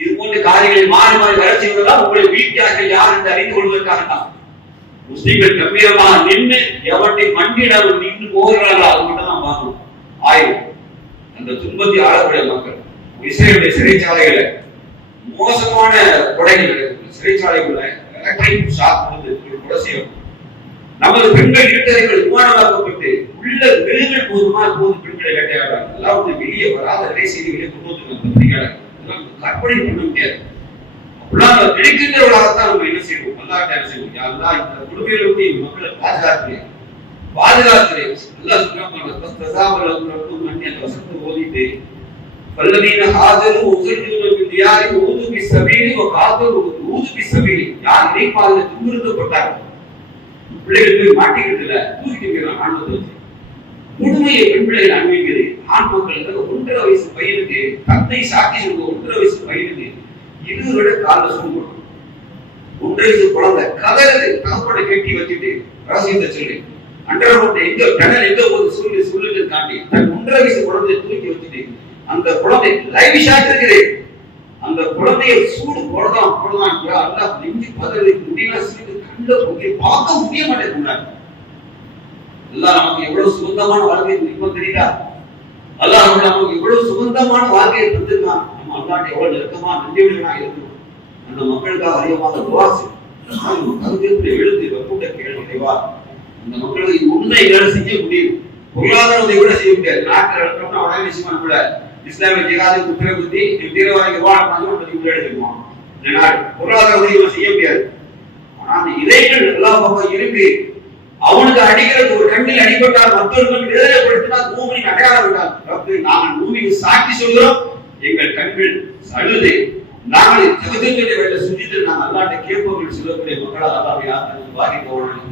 இது போன்ற காரியங்களை மாறி மாறி வறட்சிகள் எல்லாம் உங்களை வீட்டார்கள் யார் என்று அறிந்து கொள்வதற்காக தான். முஸ்லிம்கள் கம்பீரமாக நின்று எவற்றை மண்டியிடாமல் நின்று போகிறார்களோ அது மட்டும் தான் பார்க்கணும். ஆய்வு அந்த துன்பத்தை ஆளக்கூடிய மக்கள் இஸ்ரேலுடைய சிறைச்சாலைகளை மோசமான கொடைகள் சிறைச்சாலைகளை எலக்ட்ரிக் ஷாக் கொலை செய்யணும். நமது பெண்கள் இருட்டறைகள் விமானமாக்கப்பட்டு உள்ள வெளிகள் போதுமா போது பெண்களை வேட்டையாடுறாங்க. எல்லாம் வெளியே வராத நிலை செய்திகளை கொண்டு வந்து கற்பனை பண்ண முடியாது. கிடைக்கின்றவர்களாகத்தான் நம்ம என்ன செய்வோம் அல்லாஹ் என்ன செய்வோம் யாரெல்லாம் இந்த குடும்பங்களை விட்டு மக்களை பாதுகாக்கிறேன் அல்லாஹ் சொல்றாங்க வசனத்தை ஓதிட்டு பல்லவீன ஹாஜரு உஸர்ஜூன பில் தியாரி ஊது பி சபீலி வ காதரு ஊது பி சபீலி யார் இறைப்பாதல துன்புறுத்தப்பட்டாங்க பிள்ளைகள் போய் மாட்டிக்கிட்டல தூக்கிட்டு போயிடலாம் ஆண்டவரை முழுமையை பெண் பிள்ளைகள் அனுபவிக்குது. ஆண் மக்களுக்கு 1.5 வயசு பையனுக்கு தந்தை சாட்சி சொல்லுங்க 1.5 வயசு பையனுக்கு 20 விட கால சூழ்நிலை 1.5 வயசு குழந்தை கதறது தகப்பட கட்டி வச்சுட்டு ரகசியத்தை சொல்லி அண்டர்வுட் எங்க டனல் எங்க போது சொல்லுங்க தாண்டி தன் 1.5 வயசு குழந்தையை தூக்கி வச்சுட்டு அந்த குழந்தை லைவ் ஷாட் இருக்குது. அந்த குழந்தைய சூடு போடதான் அல்லாஹ் நெஞ்சு பதறி முடியல சிரித்து கண்ட போய் பார்க்க முடிய மாட்டேங்குறாங்க. அல்லாஹ் நமக்கு எவ்வளவு சுகந்தமான வாழ்க்கை நிர்மம் தெரியுதா? அல்லாஹ் நமக்கு எவ்வளவு சுகந்தமான வாழ்க்கையை தந்திருக்கான். நம்ம அல்லாஹ்ட்ட எவ்வளவு நெருக்கமா நன்றியுடனா இருக்கணும். அந்த மக்களுக்காக அதிகமாக துஆ செய்யணும். கருத்து எழுதி கூட்ட கேள்வி நிறைவா அந்த மக்களுக்கு உண்மை எங்களால் செய்ய முடியும். பொருளாதார உதவி கூட செய்ய முடியாது. நாட்டில் எடுத்தோம்னா உடனே விஷயமா நம்மள இஸ்லாமிய ஜிஹாது குற்ற புத்தி தீவிரவாதிக்கு எடுத்துக்குவோம். இந்த நாடு பொருளாதார உதவி செய்ய முடியாது. ஆனா அந்த இறைகள் எல்லா பக்கம் இருக்கு. அவனுக்கு அடிக்கிறது ஒரு கண்ணில் அடிபட்டால் மற்றவர்கள் வேதனைப்படுத்தினால் பூமியின் அடையாளம் விட்டால் நாங்கள் பூமிக்கு சாட்சி சொல்கிறோம். எங்கள் கண்கள் அழுது நாங்கள் தகுதிகளை வேண்ட சுற்றிட்டு நாங்கள் அல்லாட்ட கேட்பவர்கள் சொல்லக்கூடிய மக்களால் அல்லாஹ் யார் பாதிப்பவர்கள்